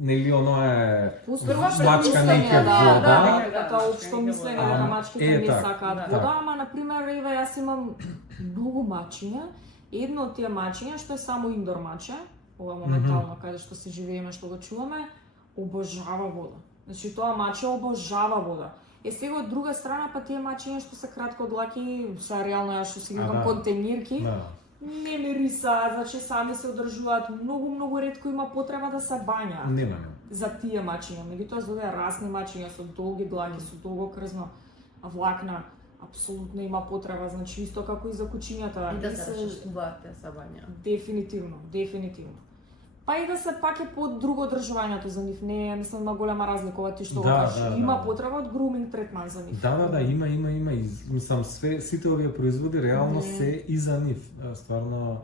нели оно е мачка нека вода. Да, тоа општо мислење дека мачките не сакаат да. вода, ама на пример еве јас имам многу мачиња. Едно од тие мачиња што е само индор маче, ова моментално каде што се живееме, што го чуваме, обожава вода. Значи тоа маче обожава вода. Сега од друга страна па тие мачиња што се кратко длаки, се реално јас што си викам контейнерки, не мирисаат, значи сами се одржуваат, многу ретко има потреба да се бањаат. Немаме. За тие мачиња, меѓутоа за овие расни мачиња со долги длаки, со долго крзно влакна, апсолутно има потреба, значи исто како и за кучињата. И да се расчувствуваат те се бања. Дефинитивно. Па и да се пак е по друго одржувањето за нив, не е мислам на голема разлика ова ти што го Да, кажеш. Има потреба од груминг третман за нив. Да, има. И, мислам, сите овие производи реално се и за нив. Стварно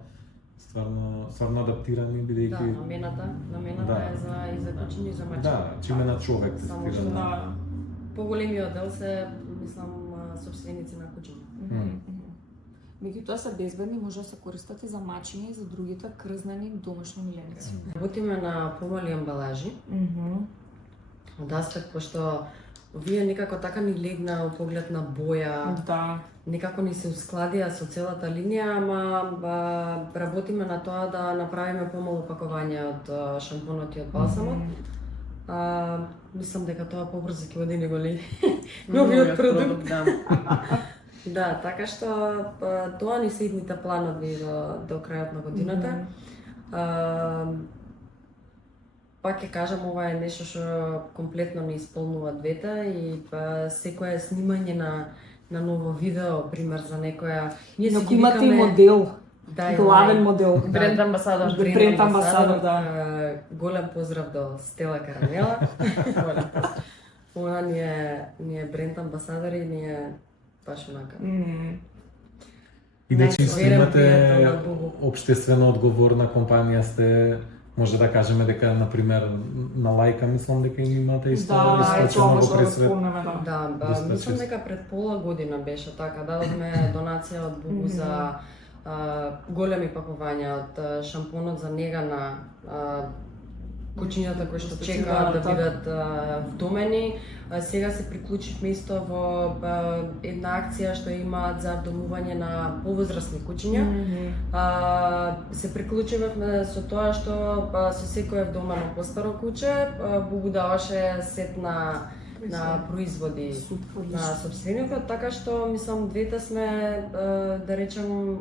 адаптирани, бидејќи... Да, намената е за кучиња и за мачки. Да, чиме на човек Само тестирано. Да. Поголемиот дел се, мислам, собственици на кучиња. Меѓутоа се безбедни, може да се користат и за мачиња и за другите крзнени домашни миленици. Работиме на помали амбалажи. Од аспект, пошто вие некако така ни легна у поглед на боја, Да. некако ни се ускладија со целата линија, ама работиме на тоа да направиме помало пакување од шампонот и од балсамот. Мислам дека тоа побрзо ќе оди неголи новиот продукт. Да, така што тоа ни се идните планови до крајот на годината. Пак ќе кажам, ова е нешто што комплетно не исполнува двете и секое снимање на ново видео, пример за некоја... Ние си ги Имате и викаме... модел, Да, главен модел. Бренд амбасадор. Бренд амбасадор, да. Голем поздрав до Стела Карамела. Она ни е бренд амбасадор и ни е баш онака. Иначе исто Најверен имате пријател на Бубу. општествено одговорна компанија сте, може да кажеме дека, например, на Лајка мислам дека им имате исто Да, исто тоа много може да го пресвет. спомнеме, да. Да, Доста мислам често. дека пред пола година беше така, дадовме донација од Бубу за големи пакувања од шампонот за нега на кучињата кои што чекаат да бидат вдомени. Сега се приклучивме исто во една акција што имаат за вдомување на повозрасни кучиња. Се приклучивме со тоа што со секое вдомено постаро куче Бубу даваше сет на производи на собственикот, така што мислам двете сме да речем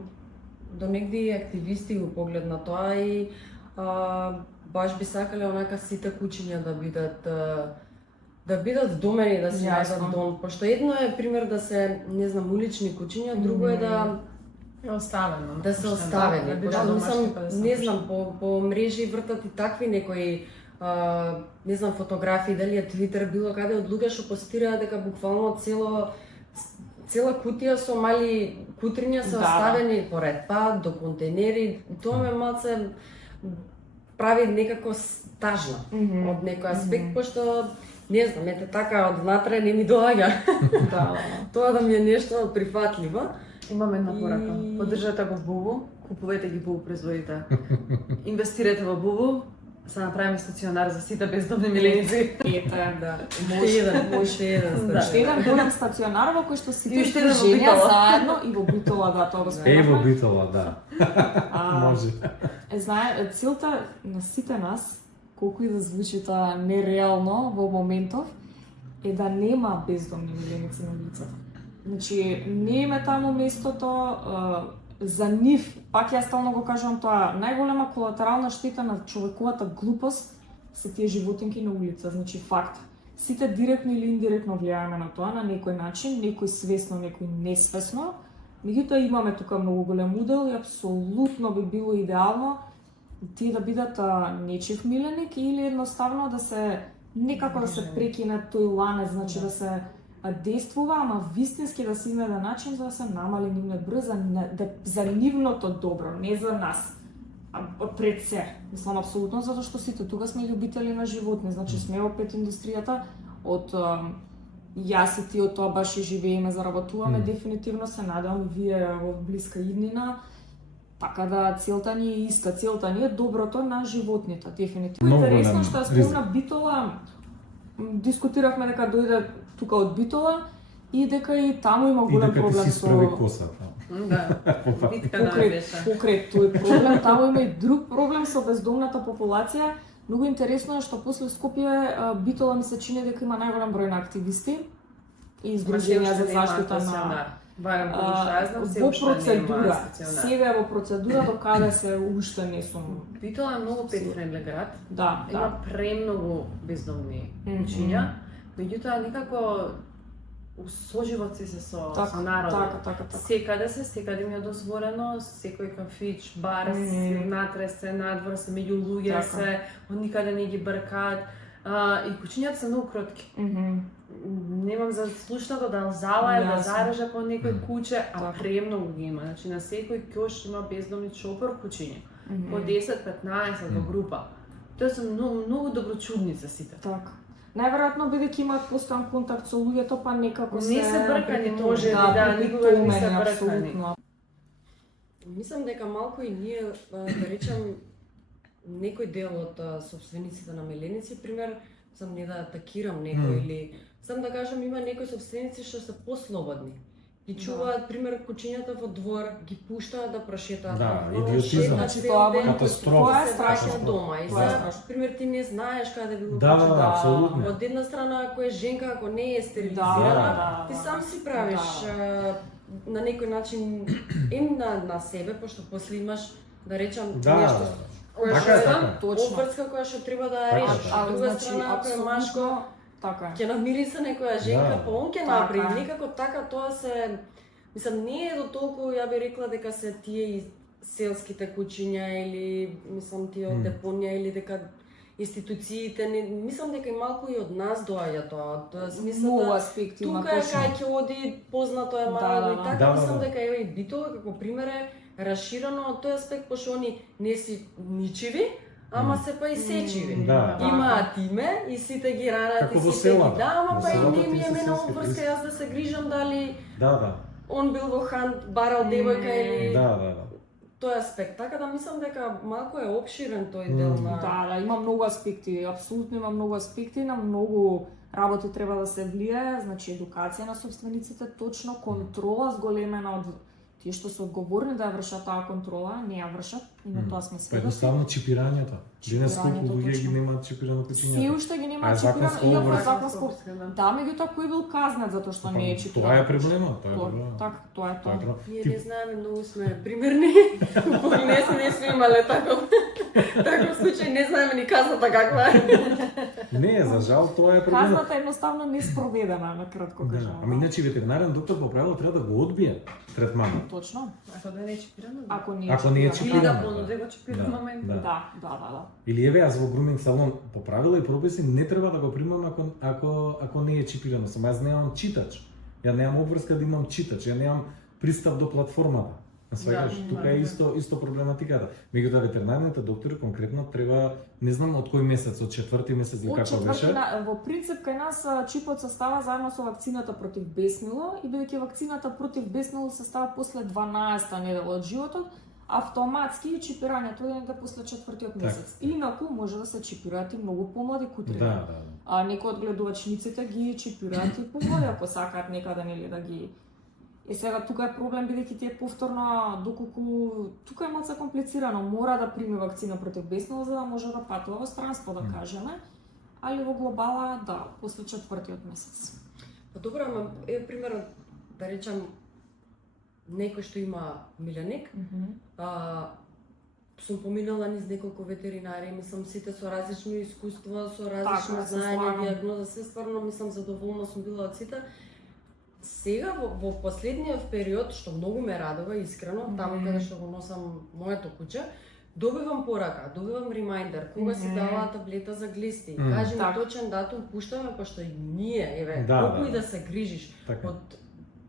до негде активисти во поглед на тоа и баш би сакале онака сите кучиња да бидат вдомени, да се најдат дом, пошто едно е пример да се, не знам, улични кучиња, друго е да оставено. Да се оставени, пошто мислам, не знам, по мрежи вртат и такви некои не знам, фотографии, дали е Твитер, било каде од луѓе што постираат дека буквално цела кутија со мали кутриња се оставени поред пат, до контейнери. Тоа ме малце прави некако стажно од некој аспект, пошто не знам, ете така од внатре не ми доаѓа. Тоа да ми е нешто прифатливо. Имам една порака. Поддржете го Бубу, купувате ги Бубу производите. Инвестирате во Бубу, се направиме стационар за сите бездомни миленици. Ете, да. Може еден. Уште еден голем стационар во кој што сите И уште еден во движења Битола. заедно и во Битола, да, тоа го Во спомнавме. Битола, да. Може. Знае, целта на сите нас, колку и да звучи тоа нереално во моментов, е да нема бездомни миленици на улицата. Значи, не им е таму местото, за нив, пак ја стално го кажувам тоа, најголема колатерална штета на човековата глупост се тие животинки на улица, значи факт. Сите директно или индиректно влијаеме на тоа на некој начин, некој свесно, некој несвесно. Меѓутоа имаме тука многу голем удел и апсолутно би било идеално тие да бидат нечив миленик или едноставно да се некако да се прекине тој ланец, значи да се действува, ама вистински да се изнајде начин за да се намали нивниот број за нивното добро, не за нас. пред се. Мислам апсолутно затоа што сите тука сме љубители на животни, значи сме во пет индустријата од јас и ти од тоа баш и живееме, заработуваме, дефинитивно се надевам и вие во блиска иднина. Така да целта ни е иста, целта ни е доброто на животните, дефинитивно. Много Интересно голем што ризик. спомна Битола, дискутиравме дека дојде тука од Битола и дека и таму има И голем дека ти проблем си со справи косата. Да, битка на беше. покрај тој проблем, таму има и друг проблем со бездомната популација. Многу интересно е што после Скопје Битола ми се чини дека има најголем број на активисти и издруженија за заштита на Барем кој што ја знам, се во уште нема процедура. стационар. Сега е во процедура до каде се уште не сум. Битола е многу pet friendly град. Да, Има да. премногу бездомни куќиња, меѓутоа некако соживот си се со народот. Така. Секаде ми е дозволено, секој кафич, бар, внатре се, надвор се, меѓу луѓе Така. се, од никаде не ги бркаат. И куќињата се многу кротки. Немам за слушнато да залаем, да Јасно. зарежа по некој куќе, а Така. премногу ги има. Значи на секој ќош има бездомни чопор куќиња. По 10-15 во група. Тоа се многу доброчудници сите. Така. Најверојатно бидејќи имаат постојан контакт со луѓето, па некако се Не се бркани, притомени. може би, да, никогаш не се притомени, бркани. апсолутно. Мислам дека малку и ние, да речем, некој дел од собствениците на миленици, пример, сам не да атакирам некој или сам да кажам има некои собственици што се послободни. Ги чуваат, пример, кучињата во двор, ги пуштаат да прошетаат. Да, во двор, идиотизам. шетаат Значи цел тоа ден, е катастрофа. после се Страшно. враќаат дома. И Тоа е сега, страшно. пример, ти не знаеш каде би го Да, кучето. да, апсолутно. Од една страна, ако е женка, ако не е Да, стерилизирана, да, ти да. сам си правиш на некој начин на себе, пошто после имаш, да речам, Да, нешто да. кое Така што е, е така е. Точно. обврска која што треба да ја Така е, решиш. така Од А, друга значи, страна, ако е машко, апсолутно така е. ќе намириса некоја женка, Да. па он ќе Така направи. е. Некако така тоа се, мислам, не е до толку, ја би рекла дека се тие и селските куќиња или мислам тие од депонија или дека институциите, не, мислам дека и малку и од нас доаѓа тоа, од смисла Многу да аспекти има тука е точно. кај ќе оди, познато е Да, мало да, и да. така, Да, мислам да. дека еве и Битола како пример е расширено од тој аспект, пошто они не си ничиви, ама се па и сечиви. Да. Имаат име и сите ги ранат Како и во сите ги селата. да, ама Во па и селата не ми ти е си мене селски обврска јас да се грижам дали Да. он бил во хант, барал девојка или Да. тој аспект. Така да мислам дека малку е опширен тој дел на Да, има многу аспекти, апсолутно има многу аспекти, на многу работи треба да се влијае, значи едукација на собствениците, точно контрола зголемена од тие што се одговорни да ја вршат таа контрола, не ја вршат, и на тоа сме Па сведоци. едноставно чипирањето. Денес колку Чипирањето, луѓе ги точно. немаат чипирано Се куќињата. уште ги А нема е чипирано, законско иако обврска. законско. Да, меѓутоа кој бил казнет затоа што не е чипирано? Тоа е проблемот, тоа е проблемот. Така, тоа е Тоа е тоа. проблемот. Ние Ти- не знаеме, многу сме примерни. не сме имале таков случај, не знаеме ни казната каква е. Не, за жал тоа е проблемот. Казната е едноставно не спроведена, на кратко Да. кажано. Ами иначе ветеринарен доктор по правило треба да го одбие третманот. Точно. Ако да не е чипирано, да. Ако не е Ако не е чипирано. Или да чипирано, понуди го чипиран Да, момент. да. Да. Или еве јас во груминг салон по правила и прописи не треба да го примам ако не е чипирано. Само јас немам читач. Ја немам обврска да имам читач, ја немам пристап до платформата. Сваќаш, Да, тука да, е да. исто проблематиката. Меѓутоа ветеринарните доктори конкретно треба, не знам од кој месец, од 4ти месец или Од како беше. во принцип кај нас чипот се става заедно со вакцината против беснило и бидејќи вакцината против беснило се става после 12-та недела од животот, автоматски чипирањето е негде после 4-тиот месец. Инаку може да се чипираат и многу помлади кутри. Да. А некои од гледувачниците ги чипираат и помлади ако сакаат некаде нели да ги. Е сега тука е проблем бидејќи тие повторно доколку тука е малку комплицирано, мора да прими вакцина против беснило за да може да патува во странство да кажеме, али во глобала да, после 4-тиот месец. Па добро, ама примерно да речам некој што има миленик, сум поминала низ неколку ветеринари, мислам сите со различно искуство, со различно Така, се знаење, слагам. дијагноза, се стварно мислам задоволна сум била од сите. Сега во последниот период што многу ме радува искрено, таму каде што го носам моето куќе, добивам порака, добивам ремајндер, кога си даваа таблета за глисти. Кажи ми Так. точен датум, пуштаме, пошто и ние, еве, Да, колку да. и да се грижиш Така. од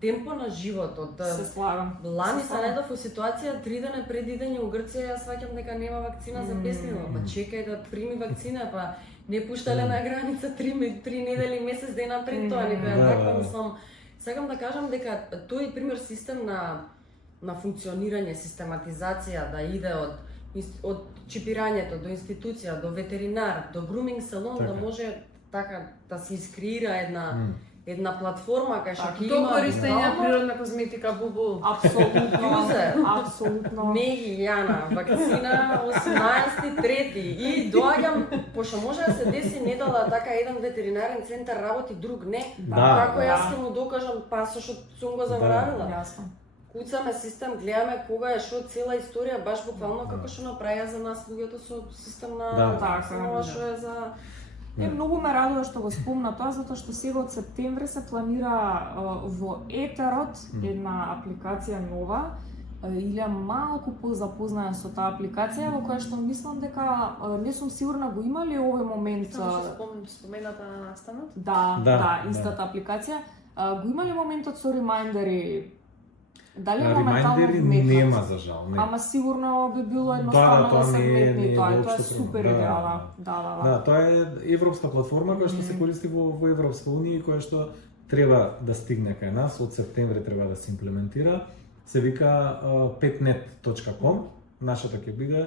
темпо на животот. Се слагам. Лани Се се слагам. најдов во ситуација 3 дена пред идење у Грција, ја сваќам дека нема вакцина за песнило. Па чекај да прими вакцина, па не пуштале на граница 3 недели, месец дена пред тоа, некоја Да, таква, да. мислам. Сакам да кажам дека тој пример систем на функционирање, систематизација да иде од чипирањето до институција, до ветеринар, до груминг салон, Така. да може така да се искреира една платформа кај што Така. ќе До има користење на буквално природна козметика, бубу. Апсолутно. Јузе. Апсолутно. Меги, Јана, вакцина 18.3. И доаѓам, пошто може да се деси недела така еден ветеринарен центар работи, друг не. Да, Како да. јас ќе му докажам пасошот сум го заборавила. Јасно. Куцаме систем, гледаме кога е што цела историја, баш буквално како што направија за нас луѓето со систем на Да. Така, ова што е за Многу ме радува што го спомна тоа, затоа што сега од септември се планира во етерот една апликација нова, или малку позапознаен со таа апликација, во која што мислам дека не сум сигурна го има ли овој момент. Само што спомената на настанот. Да, истата апликација. Го има ли моментот со ремайндери? Дали е моментално Ремайндери вметнат? нема за жал, не. Ама сигурно би било Да, едноставно тоа да се не е- вметне не е тоа, и тоа е воопшто супер проблем. идеа, да. Да, тоа е европска платформа која што се користи во Европска унија и која што треба да стигне кај нас, од септември треба да се имплементира. Се вика petnet.com, нашата ќе биде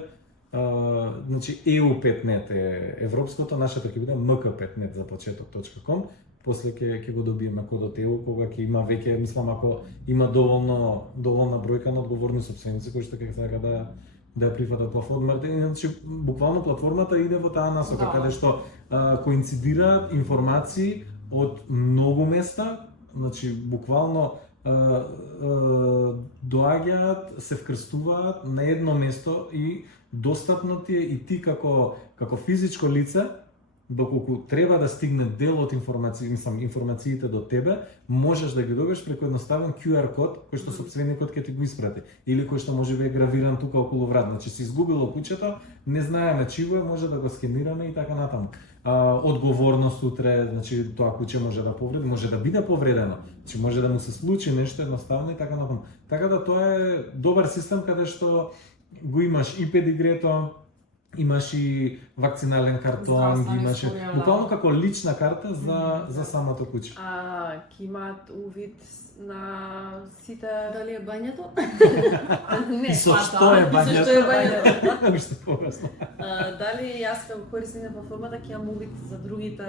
значи EU5net е европското, нашата ќе биде mk5net за почеток.com. После ќе го добиеме кодот EU кога ќе има веќе, мислам, ако има доволна бројка на одговорни сопственици кои што ќе сака да ја прифатат платформата. Иначе буквално платформата иде во таа насока, Да. каде што коинцидираат информации од многу места, значи буквално доаѓаат, се вкрстуваат на едно место и достапно ти е и ти како физичко лице, доколку треба да стигне дел од информациите до тебе, можеш да ги добиеш преку едноставен QR код кој што сопственикот ќе ти го испрати или кој што може би е гравиран тука околу врат. Значи си изгубило куќето, не знаеме чиво е, може да го скенираме и така натаму. Одговорност утре, значи тоа куќе може да повреди, може да биде повредено, значи може да му се случи нешто едноставно и така натаму. Така да тоа е добар систем каде што го имаш и педигрето, имаш и вакцинален картон, Здравствена ги имаш историја, да. буквално како лична карта за самото куќе. Ќе имаат увид на сите... дали е бањето? Не, И со па што да. е И со што е бањето? Уште порасно. Дали јас како корисник на платформата ќе имам увид за другите,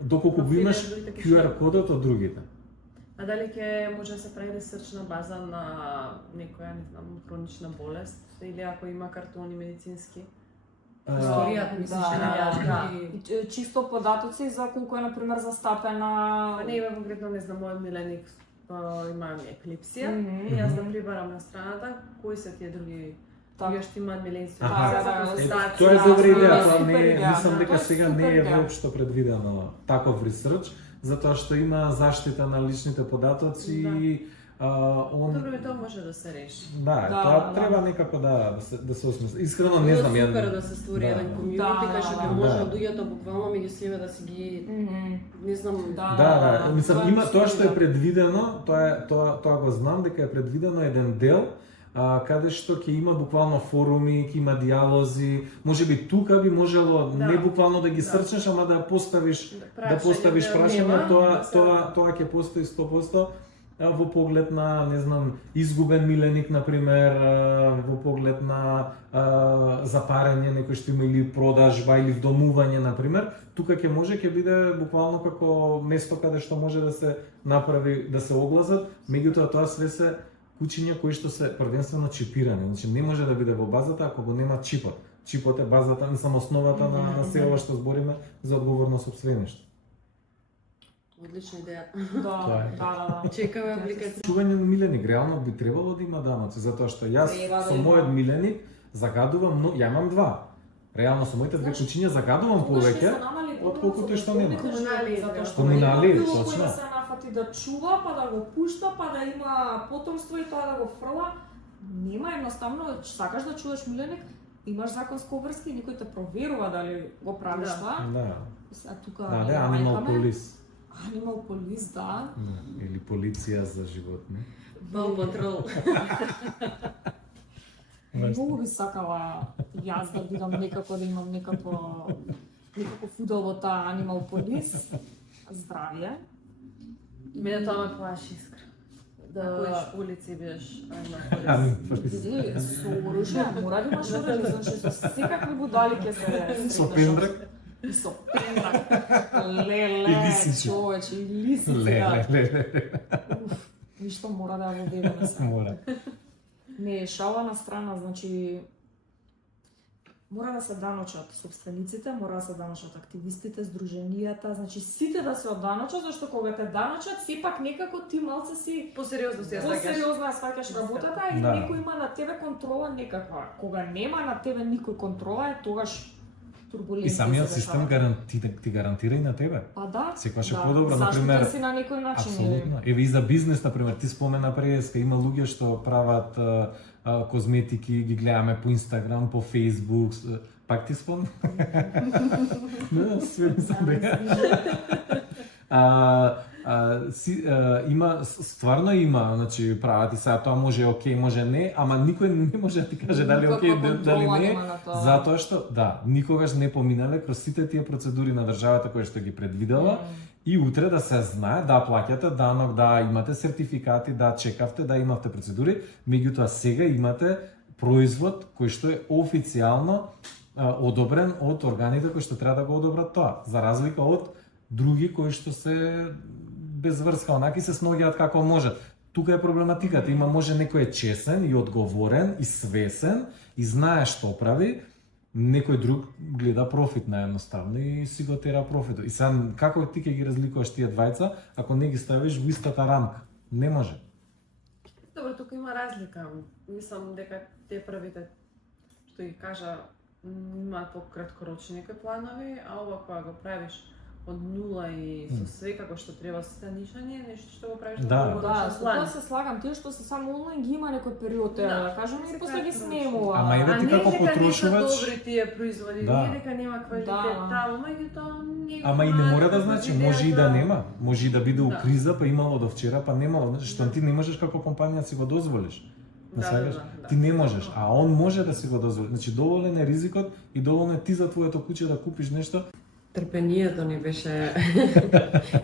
Доколку го имаш другите QR кодот од другите. а дали ќе може да се прави ресерчна база на некоја, не знам, хронична болест или ако има картони медицински? Историјата, мислиш, да. И чисто податоци за колку е например застапена. Па не има конкретно, не знам, мојот миленик има еклипсија Мгм. и јас да прибарам на страната кои се тие други Така. што имаат миленици. Аха. Да, Тоа е да, добра да, идеја, да, тоа не супер е, идеја. мислам дека Тоа е сега супер не е идеја. воопшто предвидено таков ресерч, затоа што има заштита на личните податоци Да. и Добро, и тоа може да се реши. Да, Да, тоа да. треба некако да се осмисли. Искрено не знам, Супер да се створи еден комјунити Да, кај што да, ќе да. може Да. луѓето буквално меѓу себе да си ги, Мгм. не знам, Да, мислам, тоа е има тоа што е супер. предвидено, тоа го знам дека е предвидено еден дел каде што ќе има буквално форуми, ќе има диалози, можеби тука би можело Да. не буквално да ги Да. срчнеш, ама да поставиш Прашање, прашање, нема, тоа да се- тоа ќе постои 100%. Во поглед на, не знам, изгубен миленик, например, во поглед на запарење некој што има или продажба или вдомување, например, тука ќе биде буквално како место каде што може да се направи, да се огласат, меѓутоа тоа све се кучиња кои што се првенствено чипирани, значи не може да биде во базата ако го нема чипот. Чипот е базата, мислам, основата на се ова што збориме за одговорно сопствеништво. одлична идеја. Тоа е. Да. Чекаме апликација. Чување на миленик реално би требало да има даноци, затоа што јас Треба да со има. мојот миленик загадувам, но ја имам два. Реално со моите две кучиња загадувам повеќе. отколкото што нема. Комунали, затоа што Комунали, нема било точно. кој да се нафати да чува, па да го пушта, па да има потомство и тоа да го фрла. Нема, едноставно, сакаш да чуваш миленик, имаш законско обврски, никој те проверува дали го правиш Да. тоа. Да, А тука да, Animal мајка ме- Police. Animal Police, да. Или полиција за животни. Пау патрол. Многу би сакала јас да бидам некако, да имам некаков удел во таа Animal Police. Здравје. Мене тоа ме плаши, искра. Да ходиш по улици и бидеш Со оружје, мора да имаш оружје, значи со секакви будали ќе се Со пендрак? И со пендрак. И Леле, лисици. човече, и лисици, Леле, да. леле. Ништо мора да го ведеме се. Мора. Не, шала на страна, значи мора да се даночат собствениците, мора да се даночат активистите, здруженијата, значи сите да се одданочат, зашто кога те даночат, сепак некако ти малце си посериозно се ја сваќаш. посериозно ја сваќаш работата и Да. некој има на тебе контрола некаква. Кога нема на тебе никој контрола, е тогаш турбуленција. И самиот се систем дешава. ти гарантира и на тебе. Па да. Секогаш е да. подобро, Заштита например. си на некој начин. Апсолутно. Еве и за бизнес, например, ти спомена преска, има луѓе што прават козметики, ги гледаме по Инстаграм, по Фейсбук, пак ти спомна? Да, све ми се бега. Има, стварно има, значи прават и сега тоа може окей, може не, ама никој не може да ти каже дали Никаква окей, дали контрола не, нема на тоа. затоа што, да, никогаш не поминале кроз сите тие процедури на државата која што ги предвидела, и утре да се знае, да плаќате данок, да имате сертификати, да чекавте, да имавте процедури, меѓутоа сега имате производ кој што е официјално одобрен од органите кои што треба да го одобрат тоа, за разлика од други кои што се без врска, онаки се сноѓаат како можат. Тука е проблематиката, има може некој е чесен и одговорен и свесен и знае што прави, некој друг гледа профит наедноставно и си го тера профитот. И сега како ти ќе ги разликуваш тие двајца ако не ги ставиш во истата рамка? Не може. Добро, тука има разлика. Мислам дека те првите што ги кажа имаат пократкорочни некои планови, а ова кога го правиш од нула и со све како што треба со станишање, нешто што го правиш Да. Да, со тоа се слагам, тие што се само онлайн ги има некој период, да кажеме и после ги снемува. Ама еве ти како потрошувач. Не дека не се добри тие производи, Да. не дека нема квалитет Да. таму, меѓутоа не. Ама и не мора да значи, може и да идејата- нема. Може и да биде у Да. криза, па имало до вчера, па немало. Значи, што ти не можеш како компанија си го дозволиш. Да, сваќаш? да. Ти не можеш, а он може да си го дозволи. Значи, доволен е ризикот и доволен е ти за твоето куќе да купиш нешто. Трпението ни беше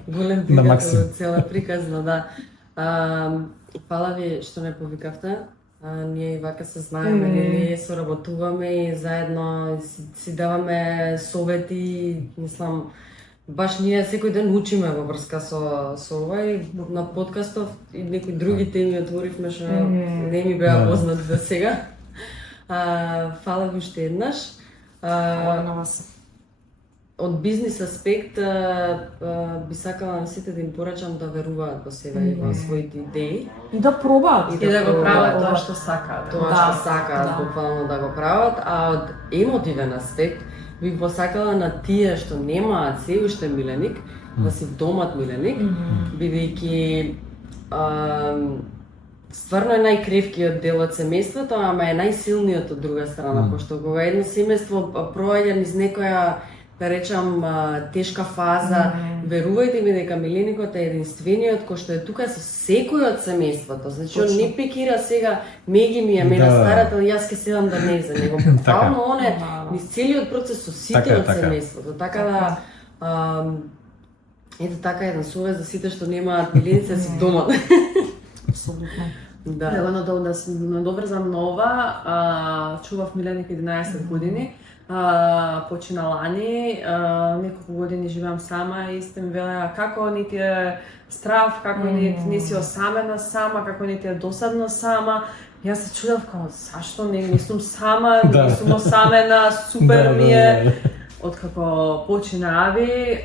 голем На приказ максимум. од цела приказна, да. Фала ви што не повикавте. Ние и вака се знаеме, нели соработуваме и заедно си даваме совети, мислам, баш ние секој ден учиме во врска со ова и на подкастов и некои други теми отворивме што не ми беа Да. познати до сега. Фала ви уште еднаш. Фала на вас. Од бизнис аспект би сакала на сите да им порачам да веруваат во себе и во своите идеи. И да пробаат. И да го прават тоа што сакаат. Тоа Да, што сакаат да. буквално да го прават, а од емотивен аспект би посакала на тие што немаат се уште миленик, да си вдомат миленик, бидејќи стварно е најкревкиот дел од семејството, ама е најсилниот од друга страна, пошто кога едно семејство проаѓа низ некоја, да речам, тешка фаза, верувајте ми дека миленикот е единствениот кој што е тука со секој од семејството. Значи он не пекира сега меги ми е мене Да. старата, јас ќе седам да не за него. Буквално он е Да. низ целиот процес со сите Така е, од така. семејството. Така да ето така еден совет за сите што немаат миленици да си вдомат. Апсолутно. Да. Да се надоврзам на ова, чував Миленик 11 години, почина лани, неколку години живеам сама и сте ми велеа како не ти е страв, како не си осамена сама, како не ти е досадно сама. Јас се чудев како зашто не сум сама, не сум осамена, супер ми е. Откако почина Ави,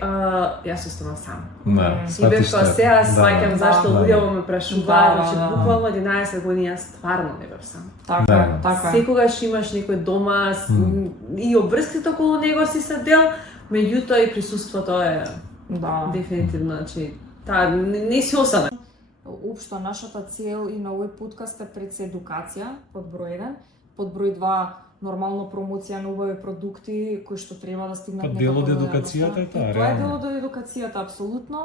јас останав сама. Да, И бев тоа сега сваќам зашто да. луѓе ме прашуваат, Да, значи да. буквално 11 години јас стварно не бев сама. Така Да. е, така е. Секогаш имаш некој дома и обврските околу него си се дел, меѓутоа и присуството е Да. дефинитивно, значи таа не си осамен. Општо нашата цел и на овој подкаст е пред се едукација, под број 1, под број 2 нормално промоција на убави продукти кои што треба да стигнат Па дел од некако до едукацијата е јавноста. таа, И тоа е реално. дел од едукацијата апсолутно.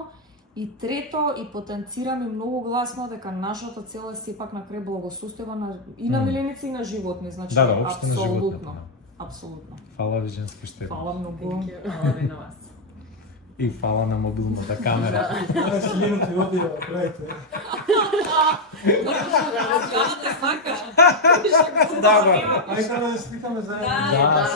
И трето, и потенцираме многу гласно дека нашата цел е сепак на крај благосостојба и на миленици и на животни, значи Да, општо на животните. апсолутно. Апсолутно. Фала ви, женски штедни. Фала многу. Фала ви на вас. И фала на мобилната камера. Danas minut i odjeva, pravite. Да, да. Ajde sada da slikame zajedno. Да.